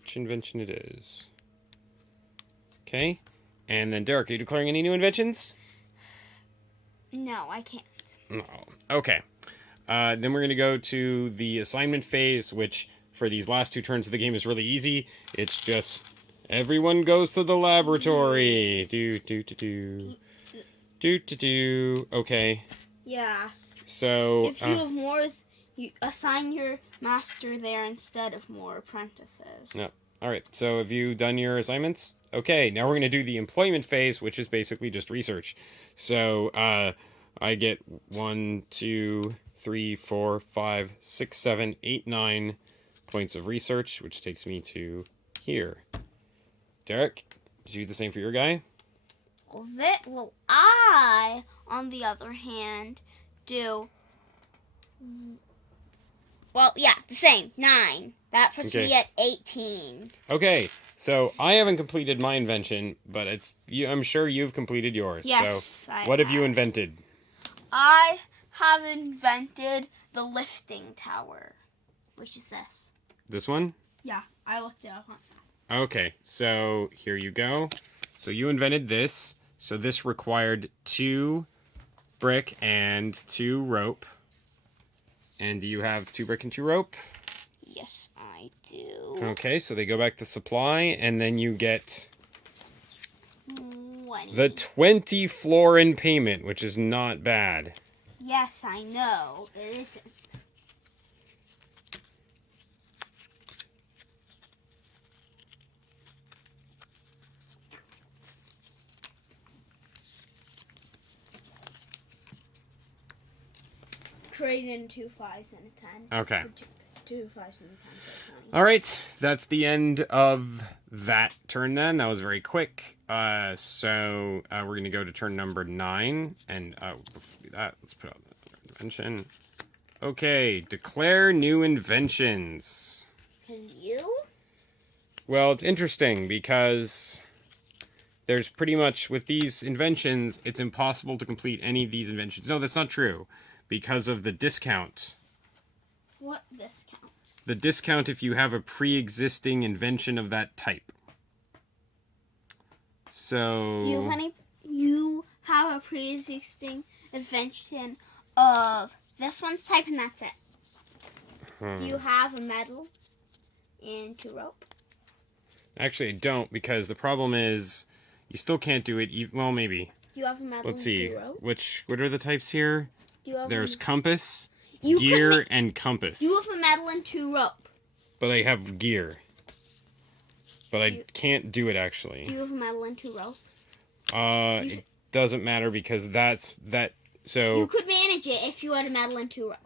Which invention it is? Okay, and then Derek, are you declaring any new inventions? No, I can't. No. Okay. Then we're going to go to the assignment phase, which for these last 2 turns of the game is really easy. It's just everyone goes to the laboratory. Okay. Yeah. So If you have more, you assign your master there instead of more apprentices. no. All right. So have you done your assignments? Okay. Now we're going to do the employment phase, which is basically just research. So I get 1, 2, 3, 4, 5, 6, 7, 8, 9 points of research, which takes me to here. Derek, did you do the same for your guy? Well, I, on the other hand, do. Well, yeah, the same. 9. That puts Okay. me at 18. Okay, so I haven't completed my invention, but I'm sure you've completed yours. Yes, So I what have you have. invented? I have invented the lifting tower, which is this. This one? Yeah, I looked it up on. Okay, so here you go. So you invented this. So this required 2 brick and 2 rope. And do you have 2 brick and 2 rope? Yes, I do. Okay, so they go back to supply, and then you get 20. the 20 Florin payment, which is not bad. Yes, I know. It isn't. Trade in 2 5s and a 10. Okay. 2 5s and a 10 for 20. All right, that's the end of that turn then. That was very quick. So we're going to go to turn number 9. And before we do that, let's put out the invention. Okay, declare new inventions. Can you? Well, it's interesting because there's pretty much, with these inventions, it's impossible to complete any of these inventions. No, that's not true, because of the discount. What discount? The discount if you have a pre-existing invention of that type. So... Do you have any? You have a pre-existing invention of this one's type, and that's it. Do you have a metal and 2 rope? Actually, I don't, because the problem is you still can't do it. Well, maybe. Do you have a metal Let's and see. 2 rope? What are the types here? Do you have There's a, compass, You gear, could and compass. you have a metal and 2 rope? But I have gear. But I can't do it, actually. Do you have a metal and 2 rope? It doesn't matter because so... You could manage it if you had a metal and 2 rope.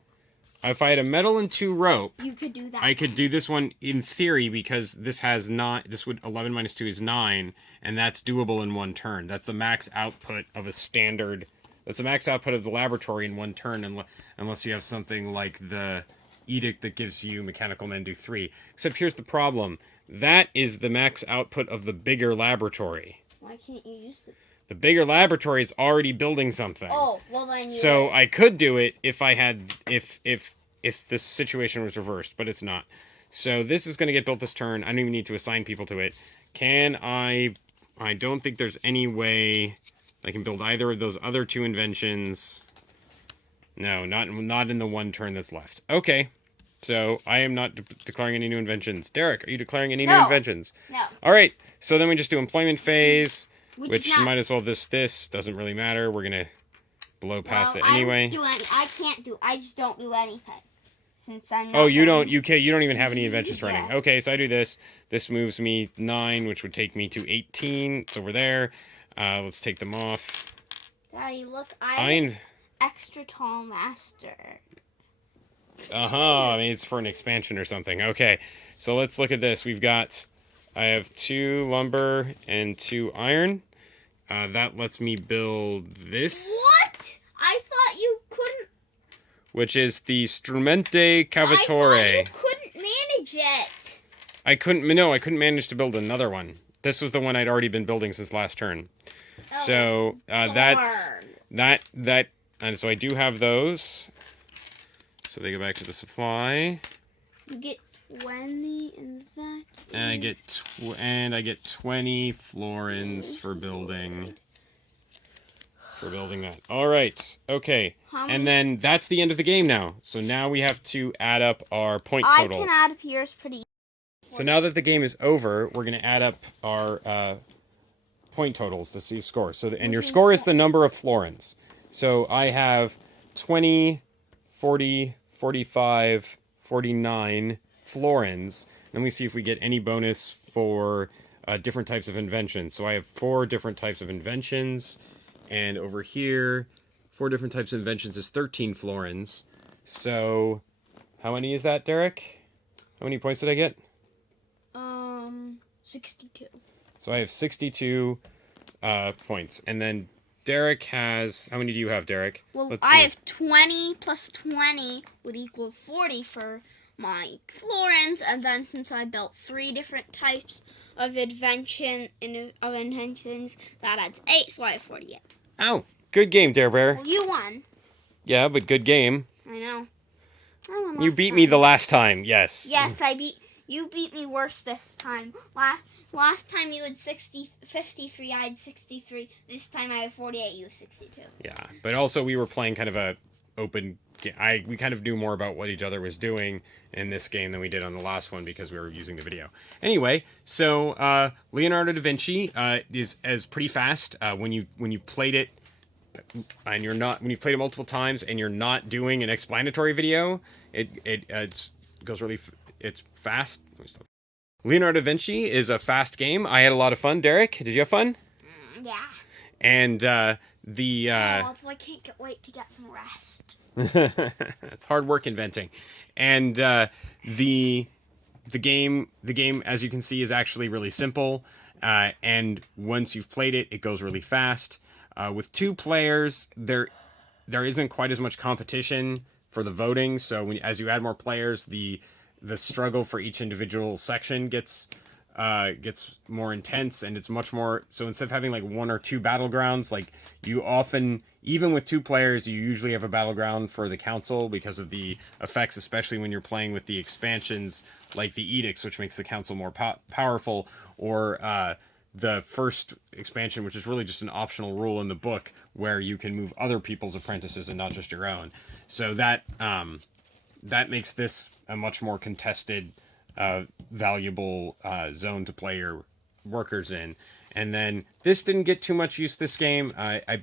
if I had a metal and 2 rope, you could do that. I could do this one in theory because this has 9. This would 11 minus 2 is 9, and that's doable in 1 turn. That's the max output of a standard. That's the max output of the laboratory in 1 turn, unless you have something like the edict that gives you mechanical men do 3. Except here's the problem. That is the max output of the bigger laboratory. Why can't you use it? The bigger laboratory is already building something. Oh, well then. So I could do it if I had if this situation was reversed, but it's not. So this is going to get built this turn. I don't even need to assign people to it. Can I? I don't think there's any way I can build either of those other 2 inventions. No, not in the 1 turn that's left. Okay. So I am not declaring any new inventions. Derek, are you declaring any new inventions? No. All right. So then we just do employment phase. Which not, might as well this doesn't really matter. We're gonna blow past it anyway. I just don't do anything since I'm. Not oh, you don't. You don't even have any inventions running. Okay, so I do this. This moves me 9, which would take me to 18. It's over there. Let's take them off. Daddy, look, I'm extra tall master. I mean, it's for an expansion or something. Okay, so let's look at this. I have 2 lumber and 2 iron. That lets me build this. What? I thought you couldn't. Which is the Strumente Cavatore. I thought you couldn't manage it. I couldn't manage to build another one. This was the one I'd already been building since last turn. Oh, so that's that. And so I do have those. So they go back to the supply. You get 20 in that. And I get 20 florins for building that. All right. Okay. And then that's the end of the game now. So now we have to add up our point totals. I can add up yours pretty easy. So now that the game is over, we're going to add up our point totals to see score. So and your score is the number of florins. So I have 20, 40, 45, 49 florins. Let me see if we get any bonus for different types of inventions. So I have 4 different types of inventions. And over here, 4 different types of inventions is 13 florins. So how many is that, Derek? How many points did I get? 62. So I have 62 points. And then Derek has... How many do you have, Derek? Well, I have 20 plus 20 would equal 40 for my florins, and then since I built 3 different types of inventions, that adds 8, so I have 48. Oh, good game, Dare Bear. Well, you won. Yeah, but good game. I know. You beat me the last time, yes. Yes, you beat me worse this time. Last time you had 53, I had 63. This time I have 48, you have 62. Yeah, but also we were playing kind of a open... we kind of knew more about what each other was doing in this game than we did on the last one because we were using the video. Anyway, so Leonardo da Vinci is pretty fast when you played it, and when you've played it multiple times and you're not doing an explanatory video, it goes really. It's fast. Leonardo da Vinci is a fast game. I had a lot of fun. Derek, did you have fun? Yeah. And I can't wait to get some rest. It's hard work inventing, and the game, as you can see, is actually really simple. And once you've played it, it goes really fast. With 2 players, there isn't quite as much competition for the voting. So as you add more players, the struggle for each individual section gets more intense, and it's much more. So instead of having like 1 or 2 battlegrounds, like you often, even with 2 players, you usually have a battleground for the council because of the effects, especially when you're playing with the expansions like the Edicts, which makes the council more powerful, or the first expansion, which is really just an optional rule in the book where you can move other people's apprentices and not just your own. So that makes this a much more contested, valuable zone to play your workers in. And then this didn't get too much use this game. I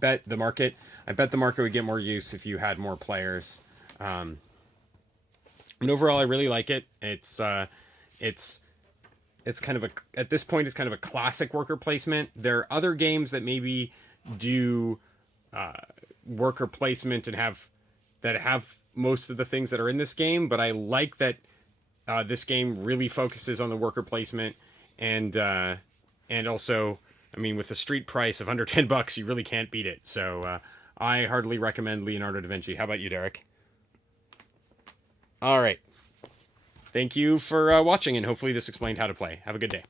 bet the market would get more use if you had more players. And overall, I really like it. It's kind of at this point, it's kind of a classic worker placement. There are other games that maybe do worker placement and have that have most of the things that are in this game, but I like that this game really focuses on the worker placement, and also, I mean, with the street price of under $10, you really can't beat it. So I heartily recommend Leonardo da Vinci. How about you, Derek? All right. Thank you for watching, and hopefully this explained how to play. Have a good day.